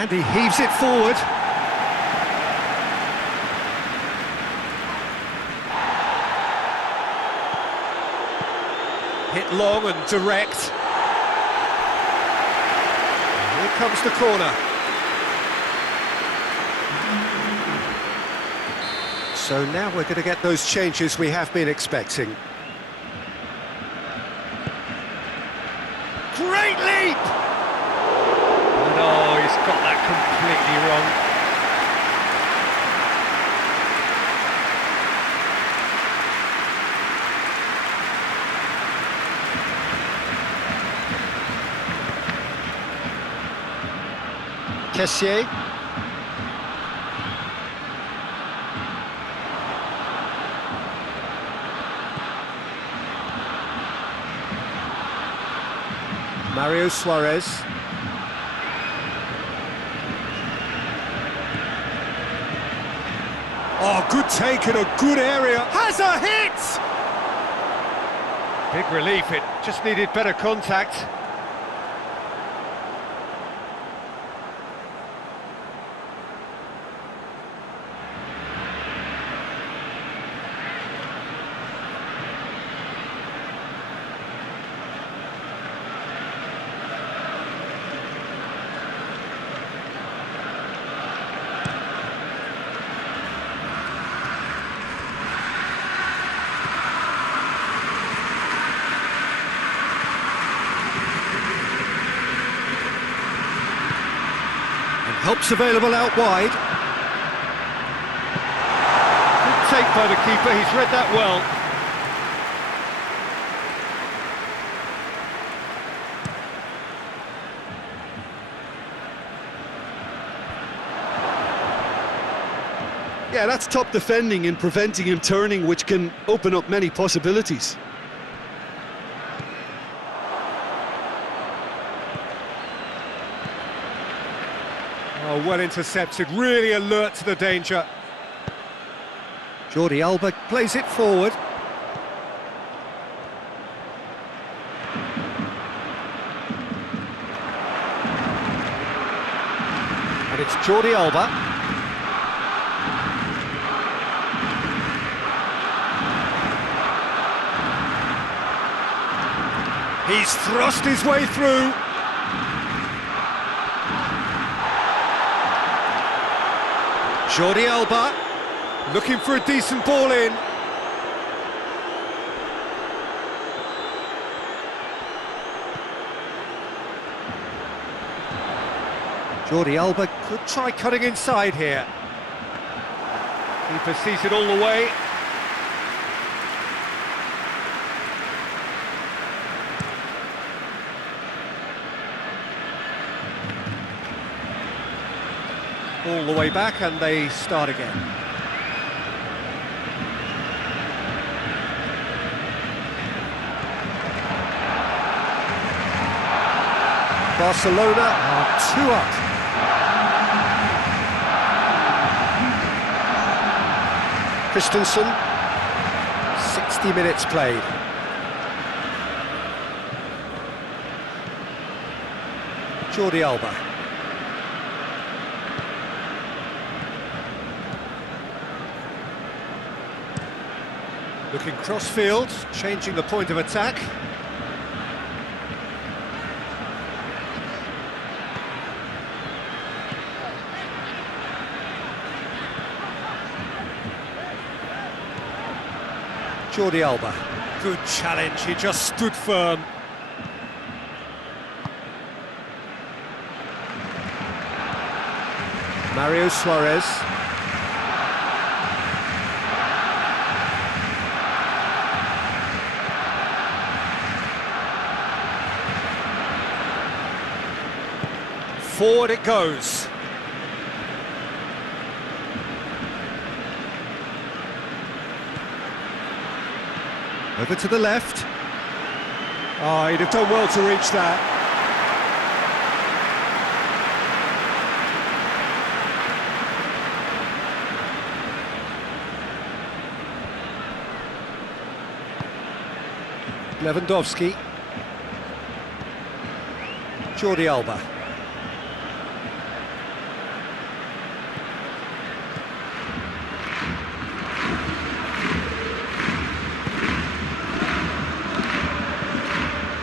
And he heaves it forward. Hit long and direct. Here comes the corner. So now we're going to get those changes we have been expecting. Great leap! No, he's got that completely wrong. Kessier. Mario Suarez. Oh, good take in a good area. Has a hit! Big relief, it just needed better contact. Help's available out wide. Good take by the keeper, he's read that well. Yeah, that's top defending and preventing him turning, which can open up many possibilities. Oh, well intercepted, really alert to the danger. Jordi Alba plays it forward. And it's Jordi Alba. He's thrust his way through. Jordi Alba, looking for a decent ball in. Jordi Alba could try cutting inside here. Keeper sees it all the way. All the way back, and they start again. Barcelona are 2 up. Christensen, 60 minutes played. Jordi Alba. Looking cross-field, changing the point of attack. Jordi Alba. Good challenge, he just stood firm. Mario Suarez. Forward it goes. Over to the left. Oh, he'd have done well to reach that. Lewandowski. Jordi Alba.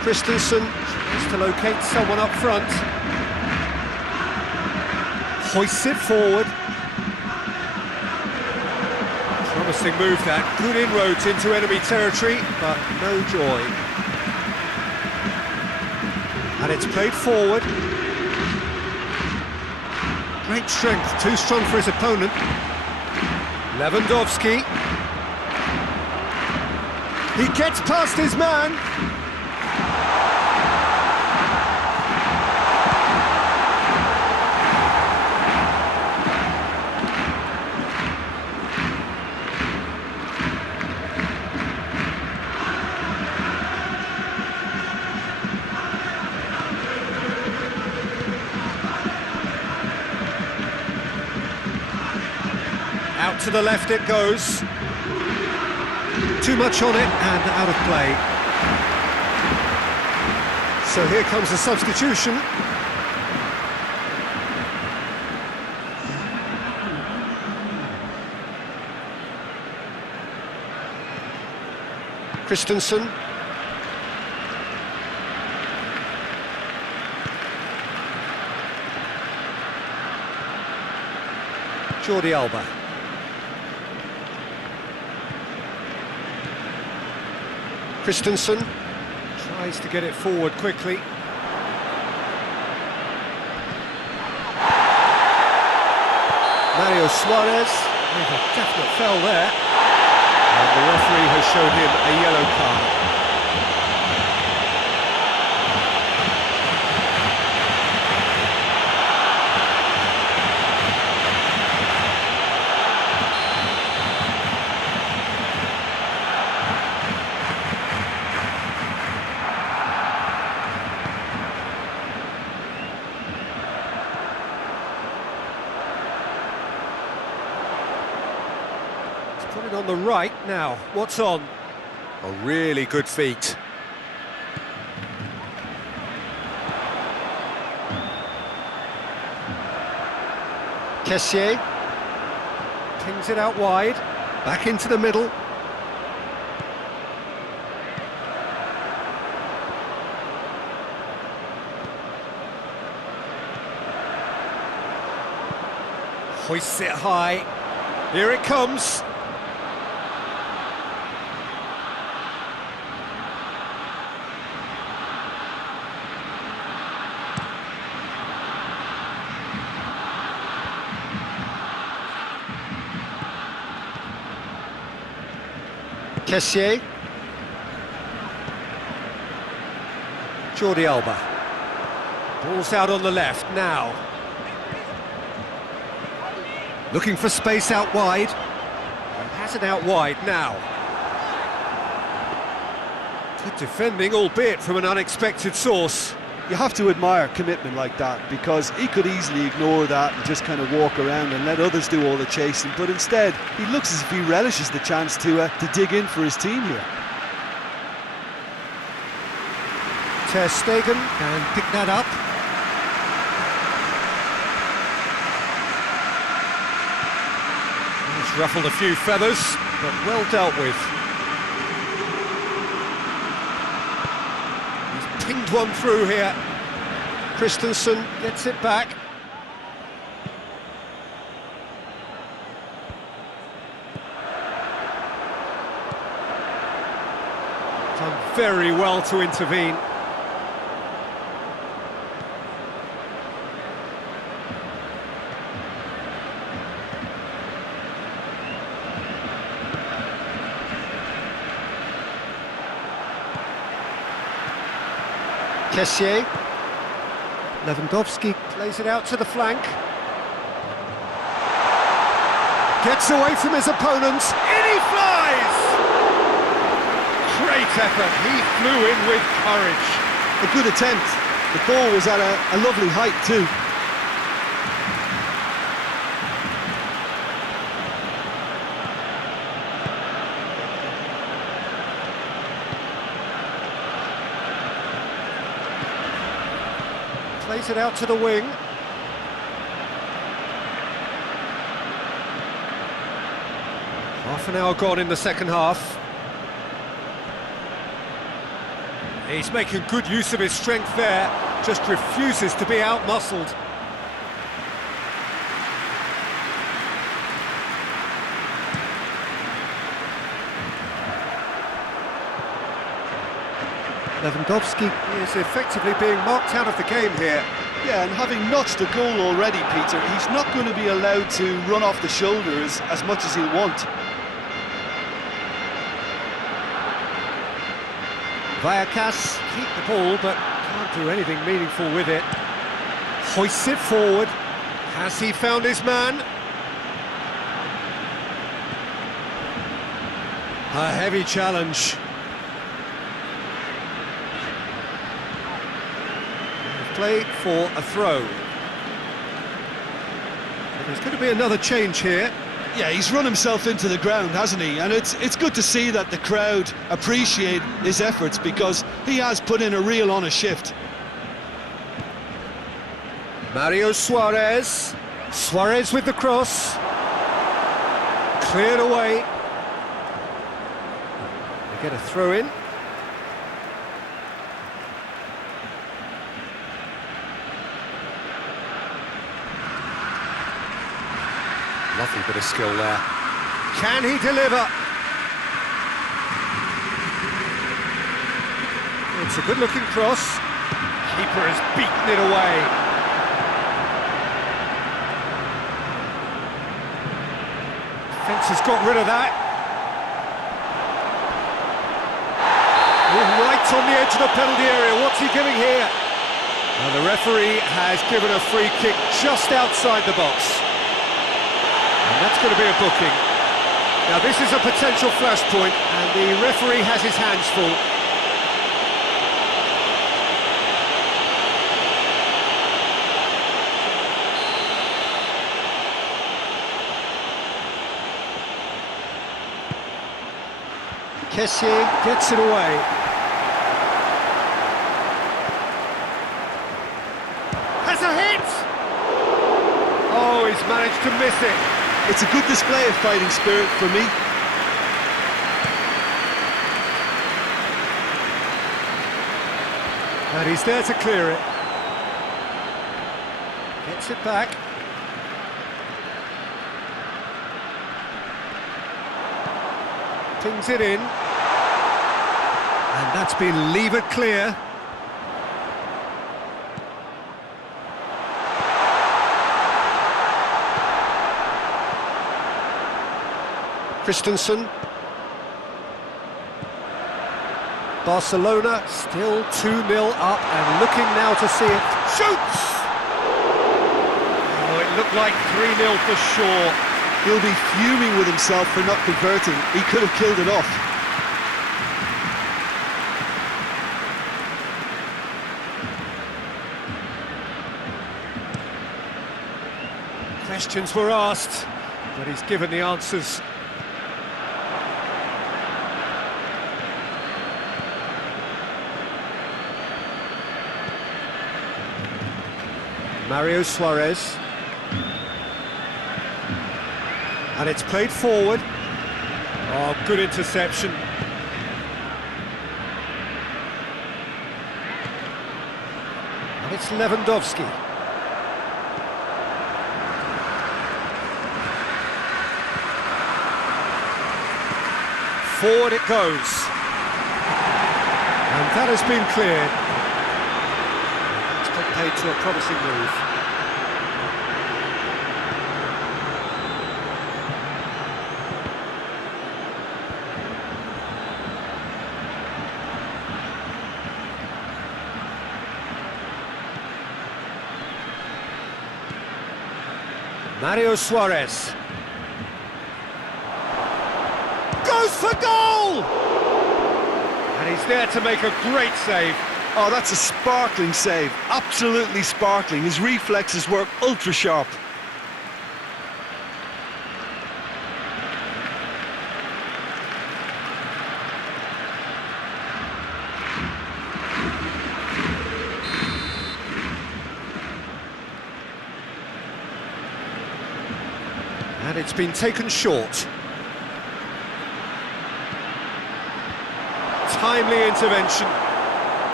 Christensen tries to locate someone up front. Hoists it forward. Promising move that. Good inroads into enemy territory, but no joy. And it's played forward. Great strength, too strong for his opponent. Lewandowski. He gets past his man. Out to the left it goes. Too much on it and out of play. So here comes the substitution. Christensen. Jordi Alba. Christensen tries to get it forward quickly. Mario Suarez with a definite foul there. And the referee has shown him a yellow card. Put it on the right now. What's on? A really good feat. Kessié pings it out wide. Back into the middle. Hoists it high. Here it comes. Kessié. Jordi Alba. Ball's out on the left now. Looking for space out wide. And has it out wide now. Good defending, albeit from an unexpected source. You have to admire commitment like that, because he could easily ignore that and just kind of walk around and let others do all the chasing, but instead he looks as if he relishes the chance to dig in for his team here. Ter Stegen can pick that up. He's ruffled a few feathers, but well dealt with. Pinged one through here. Christensen gets it back. Done very well to intervene. Kessié. Lewandowski plays it out to the flank. Gets away from his opponents. In he flies! Great effort, he flew in with courage. A good attempt. The ball was at a lovely height too. Plays it out to the wing. Half an hour gone in the second half. He's making good use of his strength there, just refuses to be out-muscled. Lewandowski is effectively being marked out of the game here. Yeah, and having notched a goal already, Peter, he's not going to be allowed to run off the shoulders as much as he'll want. Vallecas keep the ball, but can't do anything meaningful with it. Hoists it forward. Has he found his man? A heavy challenge. Play for a throw. There's going to be another change here. Yeah, he's run himself into the ground, hasn't he? And it's good to see that the crowd appreciate his efforts, because he has put in a real honest shift. Mario Suarez. Suarez with the cross. Cleared away. They get a throw in. Lovely bit of skill there. Can he deliver? It's a good-looking cross. Keeper has beaten it away. Defence has got rid of that. Oh, right on the edge of the penalty area. What's he giving here? Now the referee has given a free kick just outside the box. And that's going to be a booking. Now this is a potential flashpoint, and the referee has his hands full. Kessié gets it away. Has a hit! Oh, he's managed to miss it. It's a good display of fighting spirit for me. And he's there to clear it. Gets it back. Pings it in. And that's been levered clear. Christensen. Barcelona still 2-0 up and looking now to see it. Shoots! Oh, it looked like 3-0 for sure. He'll be fuming with himself for not converting. He could have killed it off. Questions were asked, but he's given the answers. Mario Suarez. And it's played forward. Oh, good interception. And it's Lewandowski. Forward it goes. And that has been cleared. It's got paid to a promising move. Mario Suarez. Goes for goal! And he's there to make a great save. Oh, that's a sparkling save. Absolutely sparkling. His reflexes work ultra sharp. And it's been taken short. Timely intervention.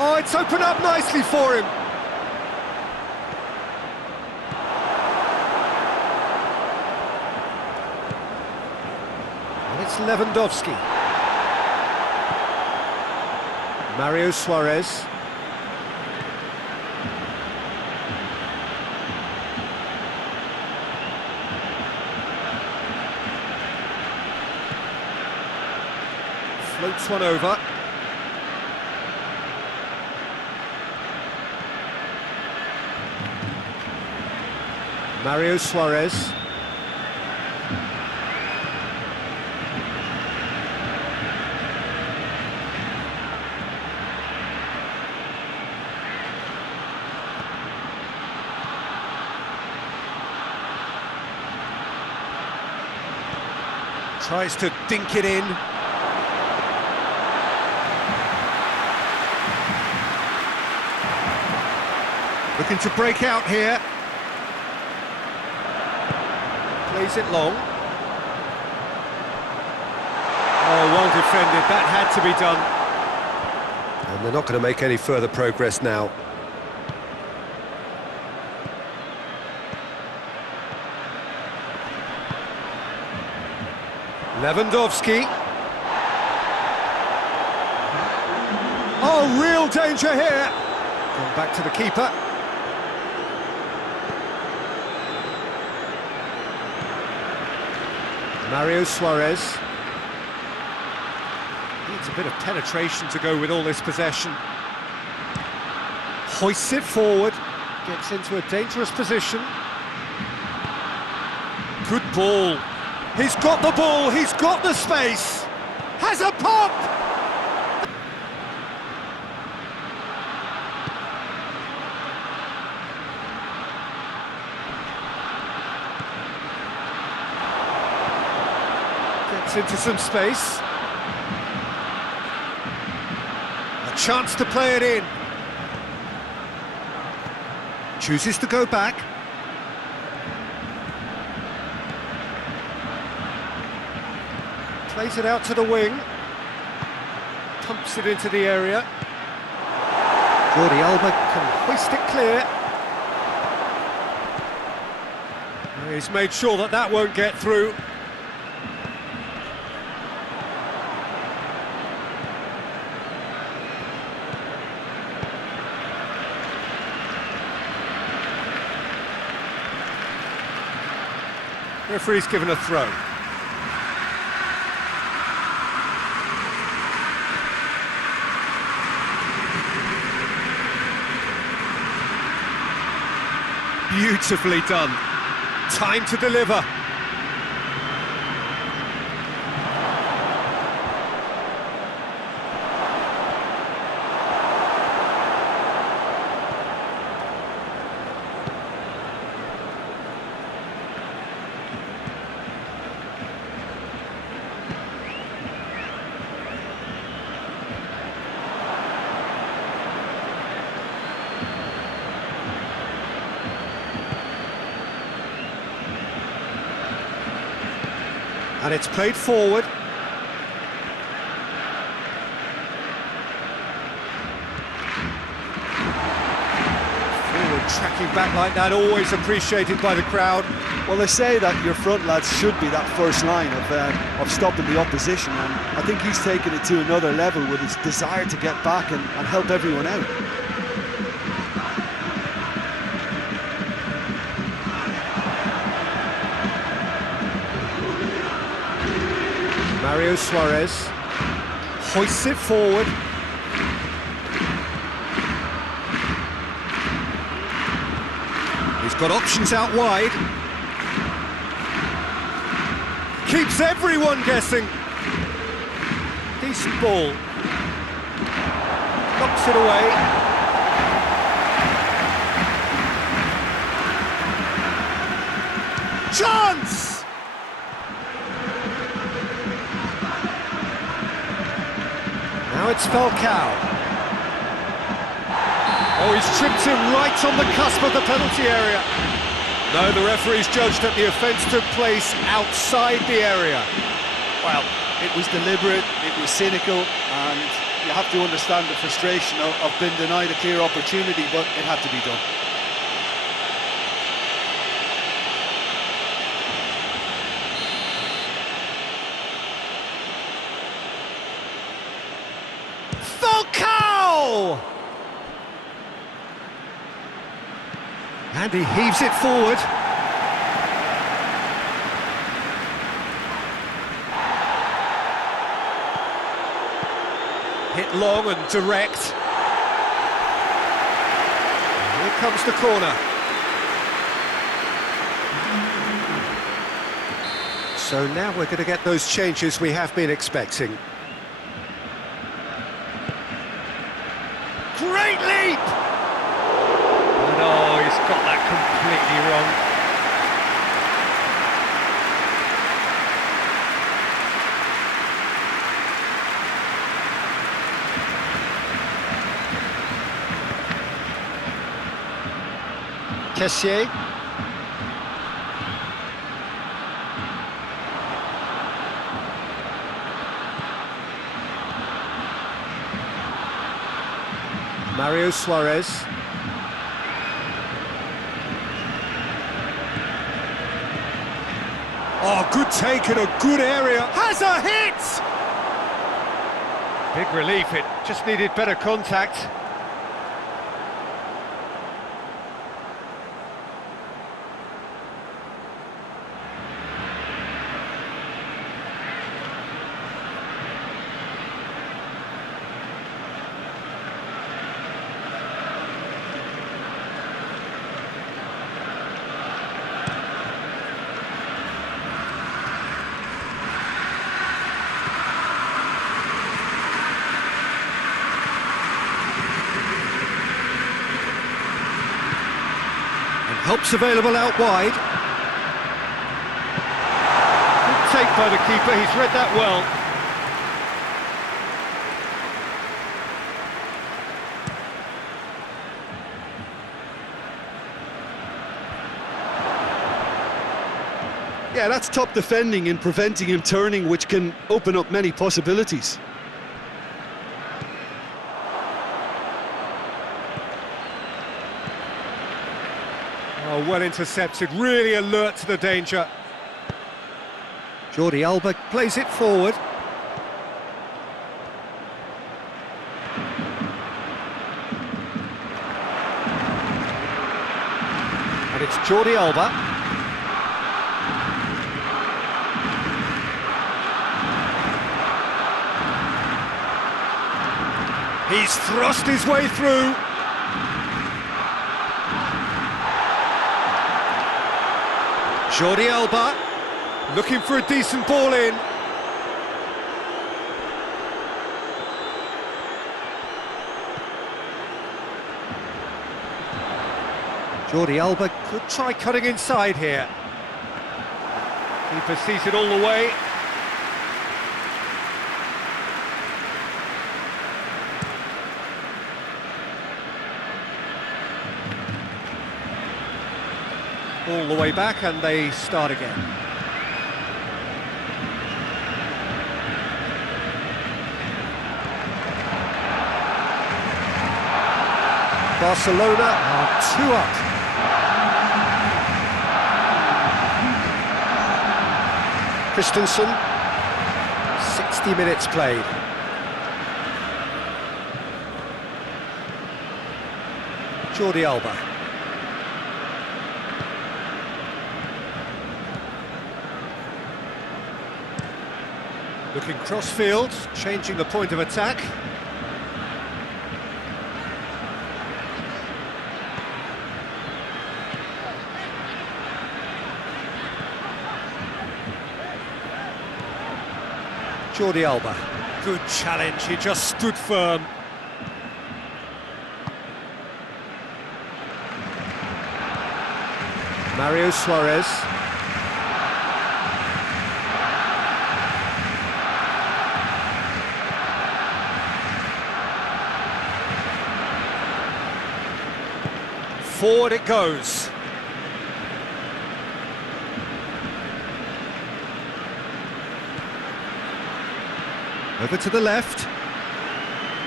Oh, it's opened up nicely for him. And it's Lewandowski. Mario Suarez. Floats one over. Mario Suarez. Tries to dink it in. Looking to break out here. Plays it long. Oh, well defended. That had to be done. And they're not going to make any further progress now. Lewandowski. Oh, real danger here. Going back to the keeper. Mario Suarez. Needs a bit of penetration to go with all this possession. Hoists it forward. Gets into a dangerous position. Good ball. He's got the ball, he's got the space. Has a pop! Gets into some space. A chance to play it in. Chooses to go back. Plays it out to the wing. Pumps it into the area. Jordi Alba can hoist it clear. He's made sure that that won't get through. Referee's given a throw. Beautifully done. Time to deliver. And it's played forward. Forward tracking back like that, always appreciated by the crowd. Well, they say that your front lads should be that first line of stopping the opposition, and I think he's taken it to another level with his desire to get back and help everyone out. Mario Suarez hoists it forward. He's got options out wide. Keeps everyone guessing. Decent ball. Knocks it away. Chance! Now it's Falcao. Oh, he's tripped him right on the cusp of the penalty area. No, the referee's judged that the offence took place outside the area. Well, it was deliberate, it was cynical, and you have to understand the frustration of being denied a clear opportunity, but it had to be done. Falcao! And he heaves it forward. Hit long and direct. Here comes the corner. So now we're going to get those changes we have been expecting. Great leap! No, he's got that completely wrong. Kessier. Mario Suarez. Oh, good take in a good area. Has a hit! Big relief, it just needed better contact. Help's available out wide. Good take by the keeper, he's read that well. Yeah, that's top defending and preventing him turning, which can open up many possibilities. Oh, well intercepted, really alert to the danger. Jordi Alba plays it forward. And it's Jordi Alba. He's thrust his way through. Jordi Alba, looking for a decent ball in. Jordi Alba could try cutting inside here. Keeper sees it all the way. All the way back and they start again. Barcelona are 2 up. Christensen, 60 minutes played. Jordi Alba. Looking cross-field, changing the point of attack. Jordi Alba. Good challenge, he just stood firm. Mario Suarez. Forward it goes. Over to the left.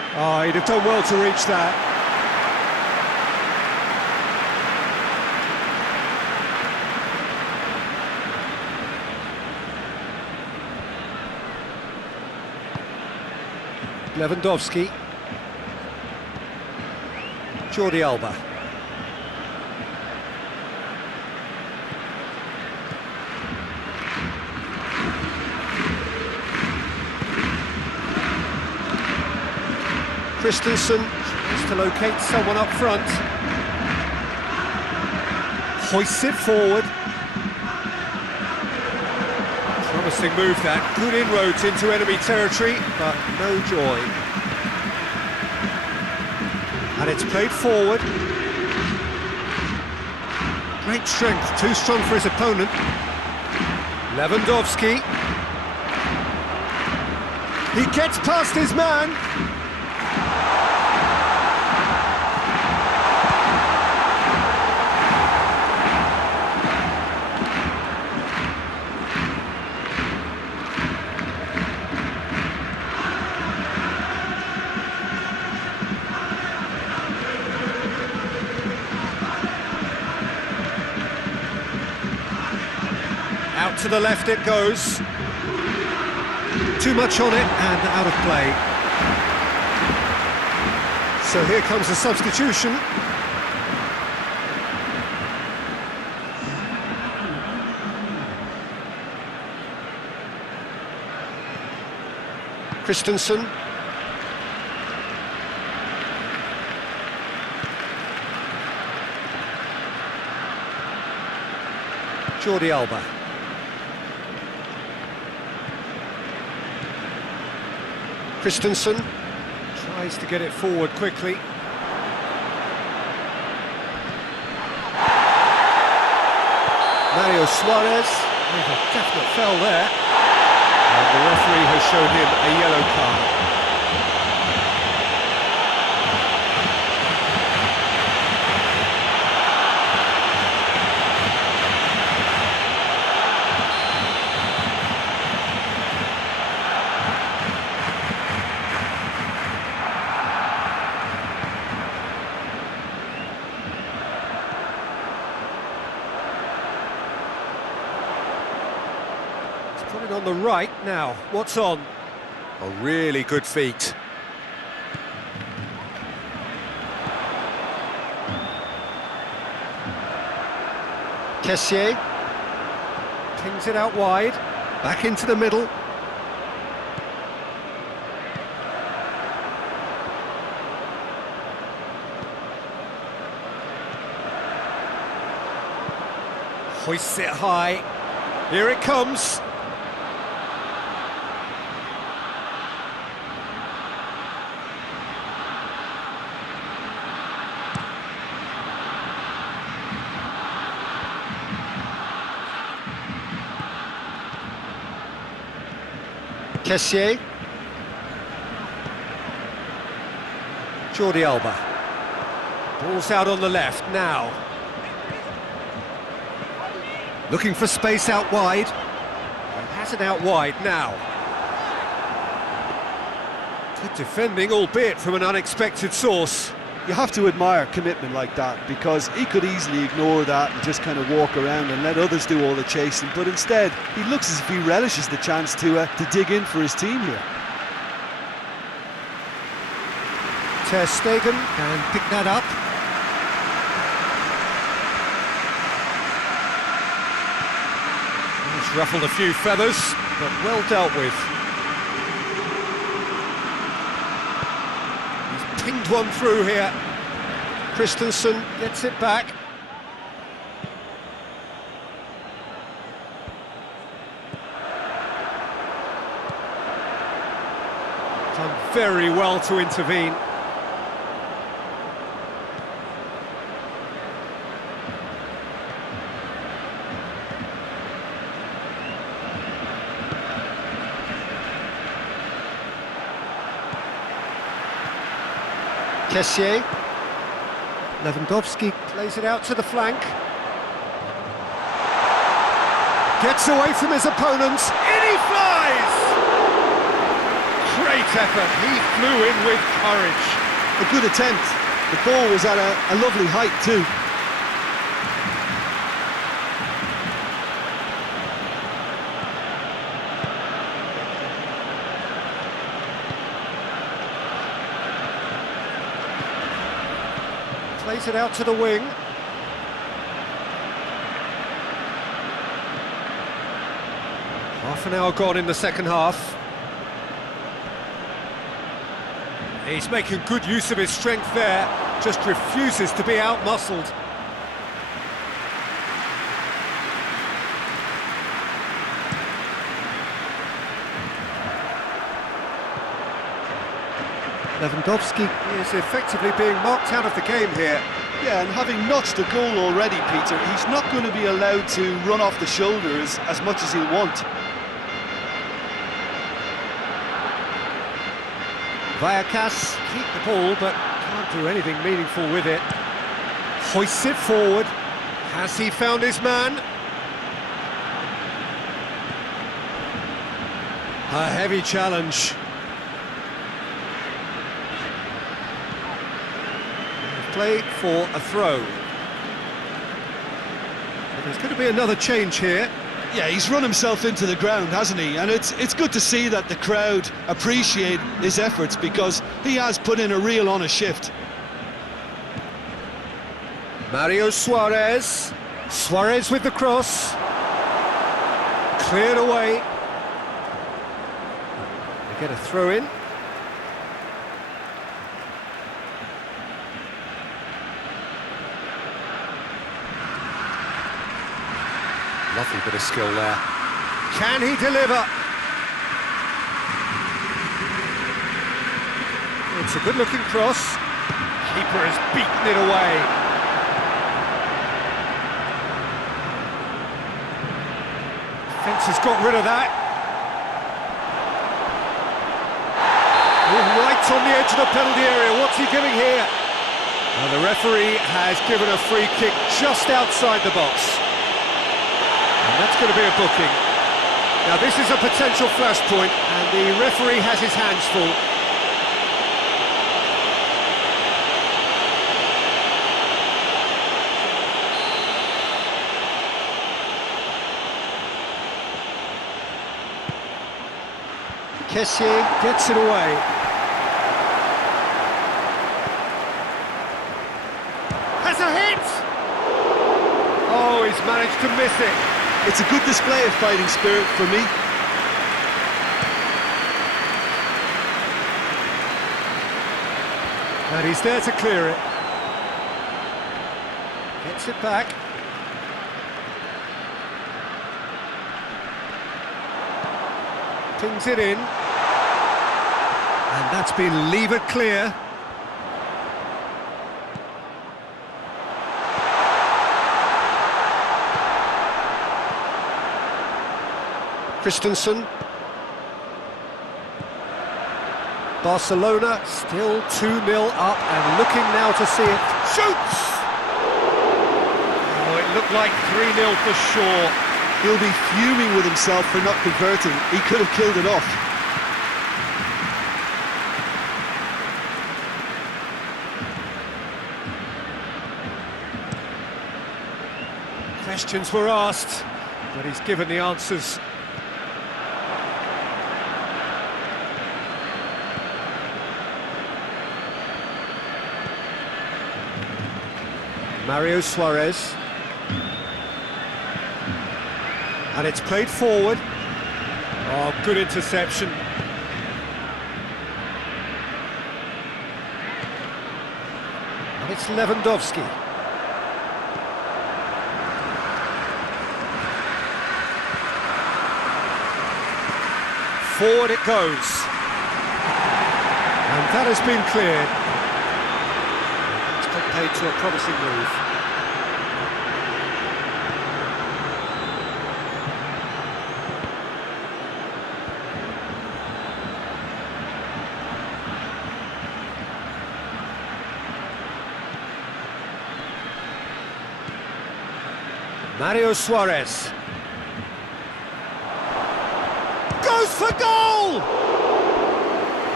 Oh, he'd have done well to reach that. Lewandowski. Jordi Alba. Christensen tries to locate someone up front. Hoists it forward. Promising move that. Good inroads into enemy territory, but no joy. And it's played forward. Great strength, too strong for his opponent. Lewandowski. He gets past his man. Out to the left it goes. Too much on it and out of play. So here comes the substitution. Christensen. Jordi Alba. Christensen tries to get it forward quickly. Mario Suarez with a definite foul there. And the referee has shown him a yellow card. Put it on the right now. What's on? A really good feat. Kessié pings it out wide, back into the middle. Hoists it high. Here it comes. Kessié. Jordi Alba. Ball's out on the left now. Looking for space out wide. And has it out wide now. Good defending, albeit from an unexpected source. You have to admire commitment like that, because he could easily ignore that and just kind of walk around and let others do all the chasing, but instead he looks as if he relishes the chance to dig in for his team here. Ter Stegen can pick that up. He's ruffled a few feathers, but well dealt with. Pinged one through here. Christensen gets it back. Done very well to intervene. Kessié. Lewandowski plays it out to the flank. Gets away from his opponents. In he flies! Great effort. He flew in with courage. A good attempt. The ball was at a lovely height too. Plays it out to the wing. Half an hour gone in the second half. He's making good use of his strength there, just refuses to be out-muscled. Lewandowski is effectively being marked out of the game here. Yeah, and having notched a goal already, Peter, he's not going to be allowed to run off the shoulders as much as he'll want. Vallecas keep the ball, but can't do anything meaningful with it. Hoists it forward. Has he found his man? A heavy challenge. Play for a throw. And there's going to be another change here. Yeah, he's run himself into the ground, hasn't he? And it's good to see that the crowd appreciate his efforts, because he has put in a real honest shift. Mario Suarez. Suarez with the cross. Cleared away. They get a throw in. Lovely bit of skill there. Can he deliver? It's a good-looking cross. Keeper has beaten it away. Fence has got rid of that. Right on the edge of the penalty area. What's he giving here? Now the referee has given a free kick just outside the box. And that's going to be a booking. Now this is a potential flashpoint, and the referee has his hands full. Kessier gets it away. Has a hit! Oh, he's managed to miss it. It's a good display of fighting spirit for me. And he's there to clear it. Gets it back. Pings it in. And that's been levered clear. Christensen. Barcelona still 2-0 up and looking now to see it. Shoots! Oh, it looked like 3-0 for sure. He'll be fuming with himself for not converting. He could have killed it off. Questions were asked, but he's given the answers. Mario Suarez. And it's played forward. Oh, good interception. And it's Lewandowski. Forward it goes. And that has been cleared. It's paid to a promising move. Mario Suarez. Goes for goal! And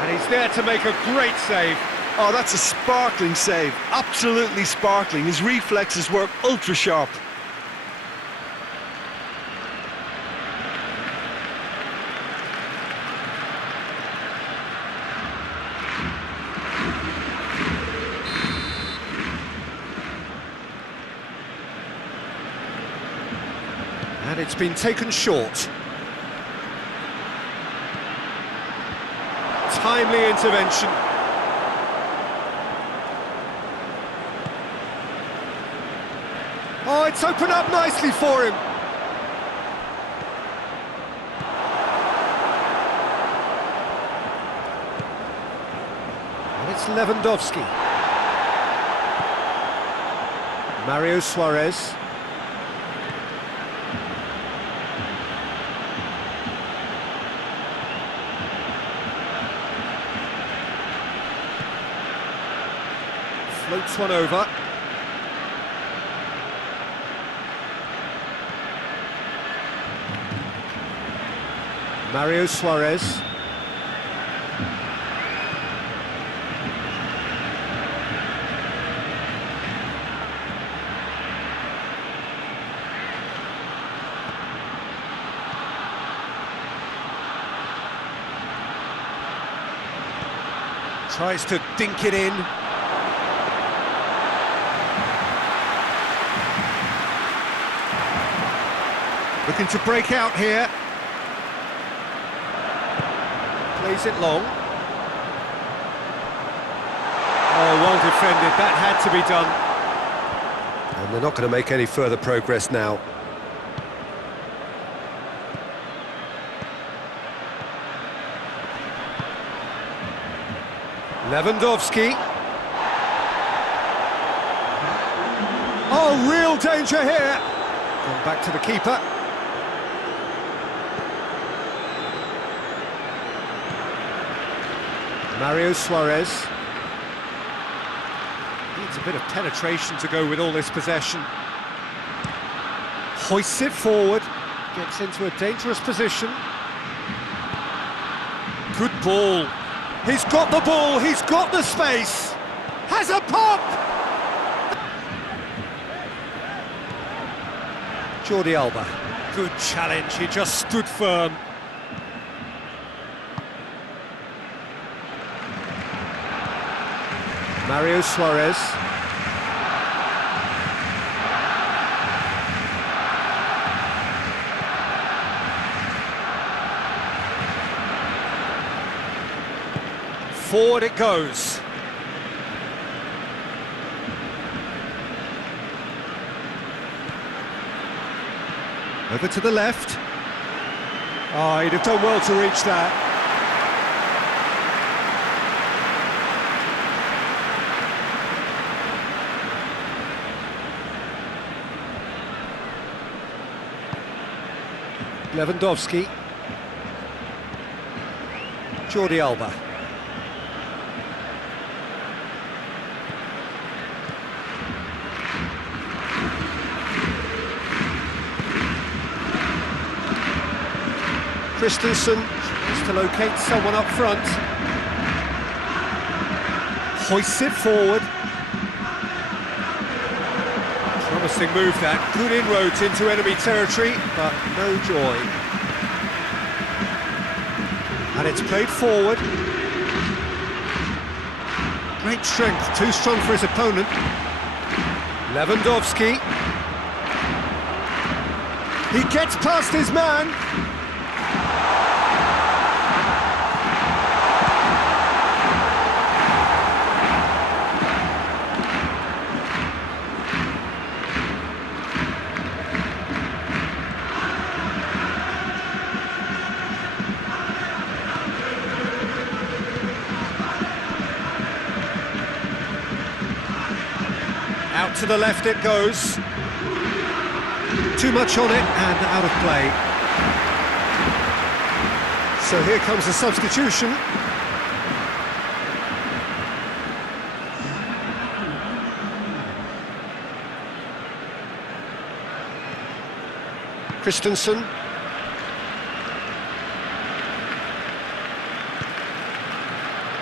And he's there to make a great save. Oh, that's a sparkling save, absolutely sparkling. His reflexes work ultra sharp. And it's been taken short. Timely intervention. Oh, it's opened up nicely for him. And it's Lewandowski. Mario Suarez. Floats one over. Mario Suarez. Tries to dink it in. Looking to break out here. Plays it long. Oh, well defended. That had to be done. And they're not going to make any further progress now. Lewandowski. Oh, real danger here. Gone back to the keeper. Mario Suarez. Needs a bit of penetration to go with all this possession. Hoists it forward. Gets into a dangerous position. Good ball. He's got the ball, he's got the space. Has a pop! Jordi Alba. Good challenge, he just stood firm. Mario Suarez. Forward it goes. Over to the left. Oh, he'd have done well to reach that. Lewandowski. Jordi Alba. Christensen tries to locate someone up front. Hoists it forward. Promising move that. Good inroads into enemy territory, but no joy. And it's played forward. Great strength, too strong for his opponent. Lewandowski. He gets past his man. Out to the left it goes. Too much on it and out of play. So here comes a substitution. Christensen.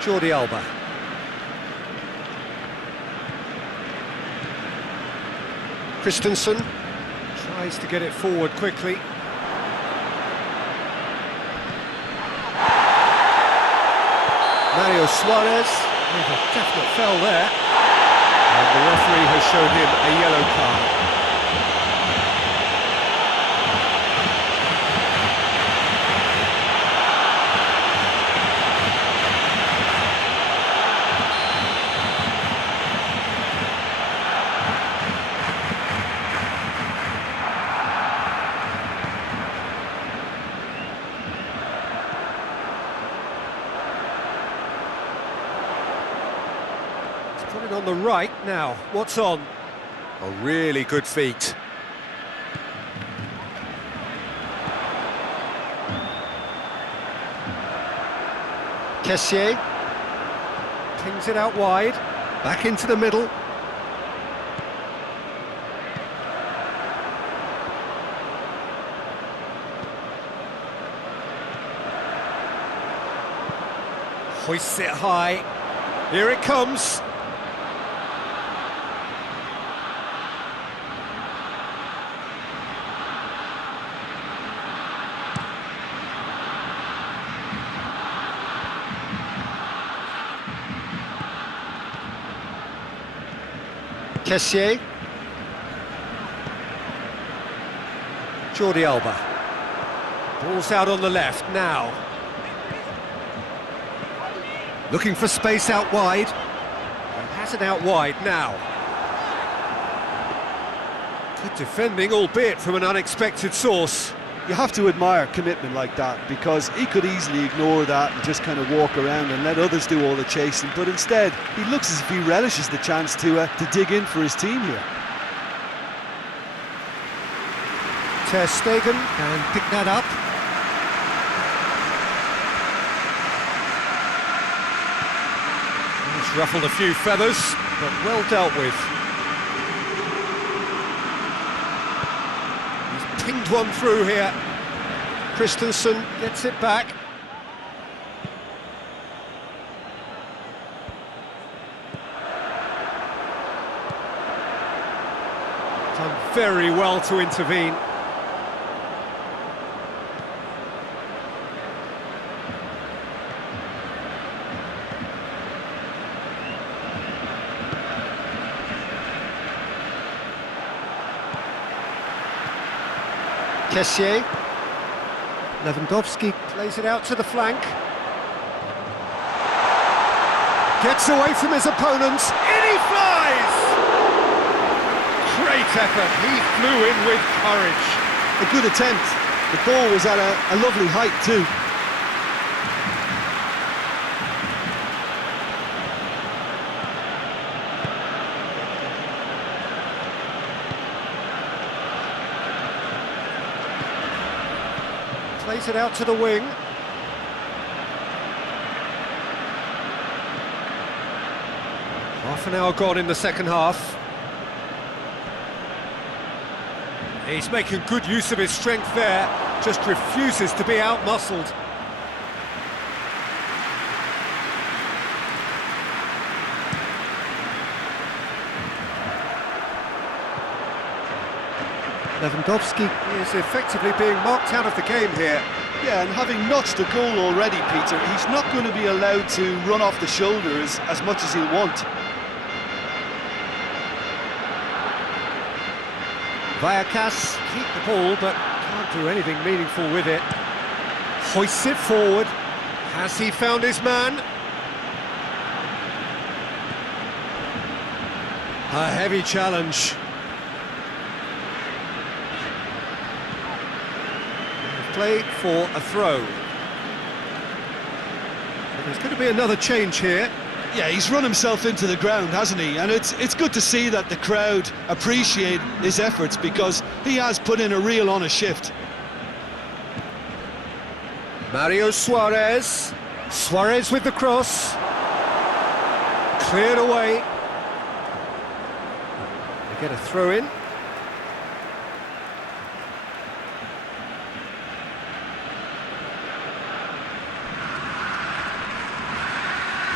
Jordi Alba. Christensen tries to get it forward quickly. Mario Suarez with a definite foul there. And the referee has shown him a yellow card. Put it on the right now. What's on? A really good feat. Kessié pings it out wide, back into the middle. Hoists it high. Here it comes. Kessié. Jordi Alba. Ball's out on the left now. Looking for space out wide. And has it out wide now. Good defending, albeit from an unexpected source. You have to admire commitment like that, because he could easily ignore that and just kind of walk around and let others do all the chasing, but instead he looks as if he relishes the chance to dig in for his team here. Ter Stegen can pick that up. He's ruffled a few feathers, but well dealt with. Pinged one through here. Christensen gets it back. Done very well to intervene. Kessié. Lewandowski plays it out to the flank. Gets away from his opponents. In he flies! Great effort. He flew in with courage. A good attempt. The ball was at a lovely height too. Plays it out to the wing. Half an hour gone in the second half. He's making good use of his strength there, just refuses to be out-muscled. Lewandowski is effectively being marked out of the game here. Yeah, and having notched a goal already, Peter, he's not going to be allowed to run off the shoulders as much as he'll want. Vallecano keep the ball, but can't do anything meaningful with it. Hoists it forward. Has he found his man? A heavy challenge. Play for a throw. There's going to be another change here. Yeah, he's run himself into the ground, hasn't he? And it's good to see that the crowd appreciate his efforts, because he has put in a real honest shift. Mario Suarez. Suarez with the cross. Cleared away. They get a throw in.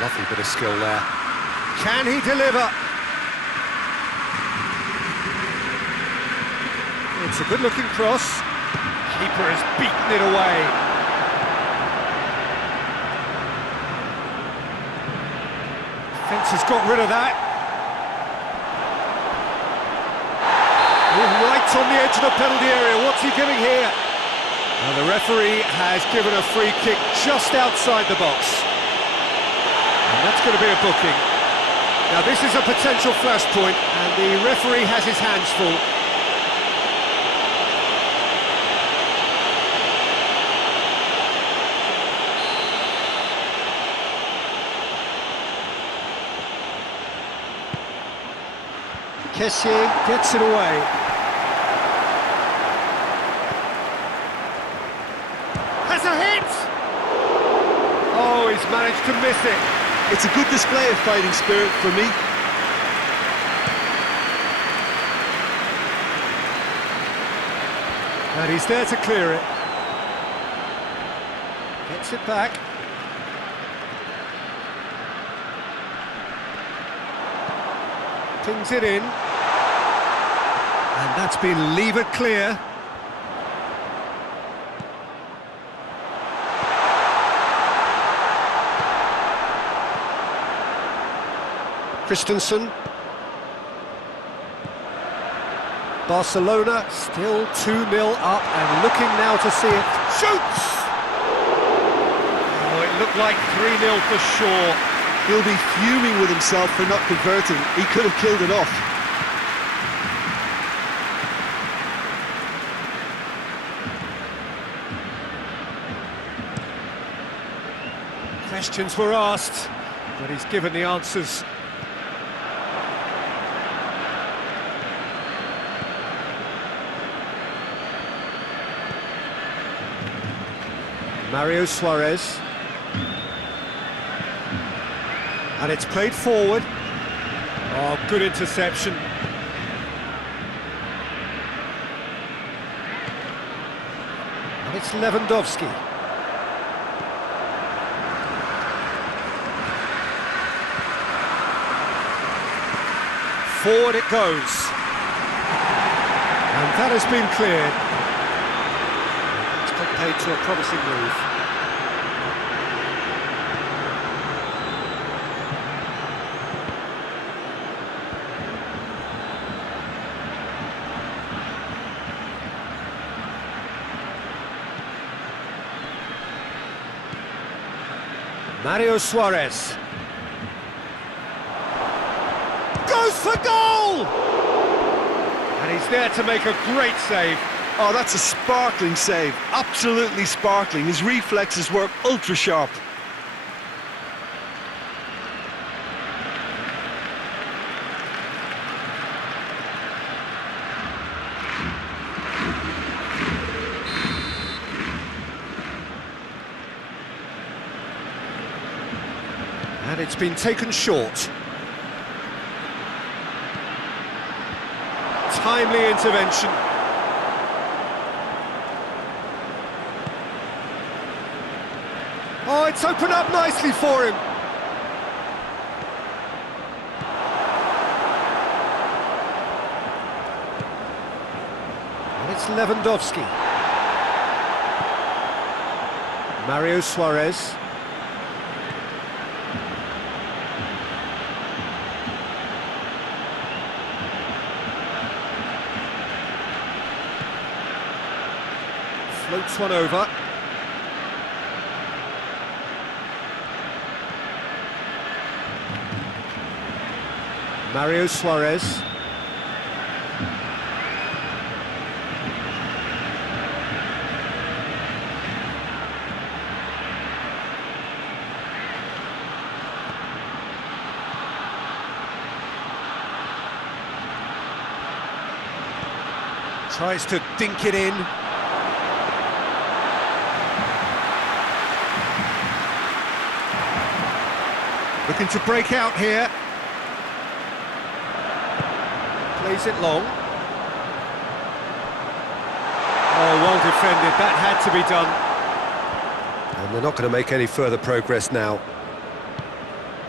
Lovely bit of skill there. Can he deliver? It's a good-looking cross. Keeper has beaten it away. Defence has got rid of that. Right on the edge of the penalty area. What's he giving here? Now the referee has given a free kick just outside the box. And that's going to be a booking. Now this is a potential flashpoint, and the referee has his hands full. Kessié gets it away. Has a hit! Oh, he's managed to miss it. It's a good display of fighting spirit for me. And he's there to clear it. Gets it back. Pings it in. And that's been levered clear. Christensen. Barcelona still 2-0 up and looking now to see it. Shoots! Oh, it looked like 3-0 for sure. He'll be fuming with himself for not converting. He could have killed it off. Questions were asked, but he's given the answers. Mario Suarez. And it's played forward. Oh, good interception. And it's Lewandowski. Forward it goes. And that has been cleared. It's compared to a promising move. Mario Suarez. Goes for goal! And he's there to make a great save. Oh, that's a sparkling save. Absolutely sparkling. His reflexes work ultra sharp. And it's been taken short. Timely intervention. Oh, it's opened up nicely for him. And it's Lewandowski. Mario Suarez. Floats one over. Mario Suarez. Tries to dink it in. Looking to break out here. Plays it long. Oh, well defended. That had to be done. And they're not going to make any further progress now.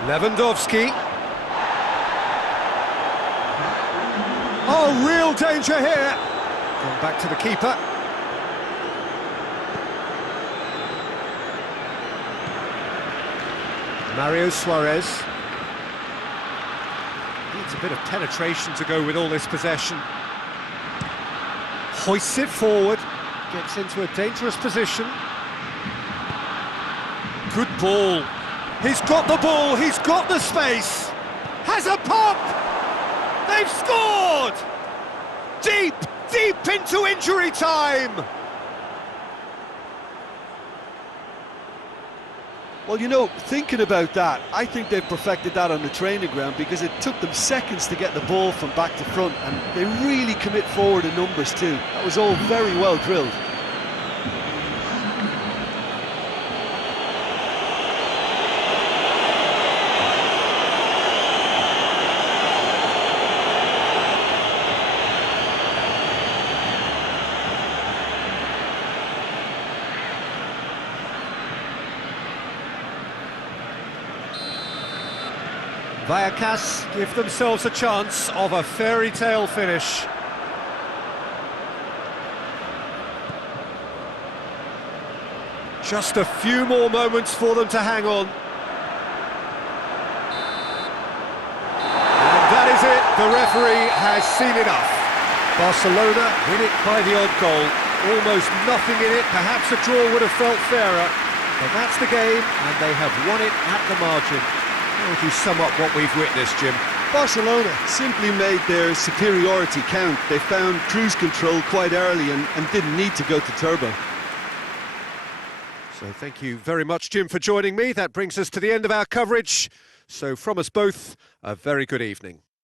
Lewandowski. Oh, real danger here. Gone back to the keeper. Mario Suarez. Needs a bit of penetration to go with all this possession. Hoists it forward. Gets into a dangerous position. Good ball. He's got the ball, he's got the space. Has a pop! They've scored! Deep, deep into injury time! Well, you know, thinking about that, I think they've perfected that on the training ground because it took them seconds to get the ball from back to front, and they really commit forward in numbers too. That was all very well drilled. Vallecas give themselves a chance of a fairy tale finish. Just a few more moments for them to hang on. And that is it, the referee has seen enough. Barcelona win it by the odd goal. Almost nothing in it, perhaps a draw would have felt fairer. But that's the game, and they have won it at the margin. How would you sum up what we've witnessed, Jim? Barcelona simply made their superiority count. They found cruise control quite early and didn't need to go to turbo. So thank you very much, Jim, for joining me. That brings us to the end of our coverage. So from us both, a very good evening.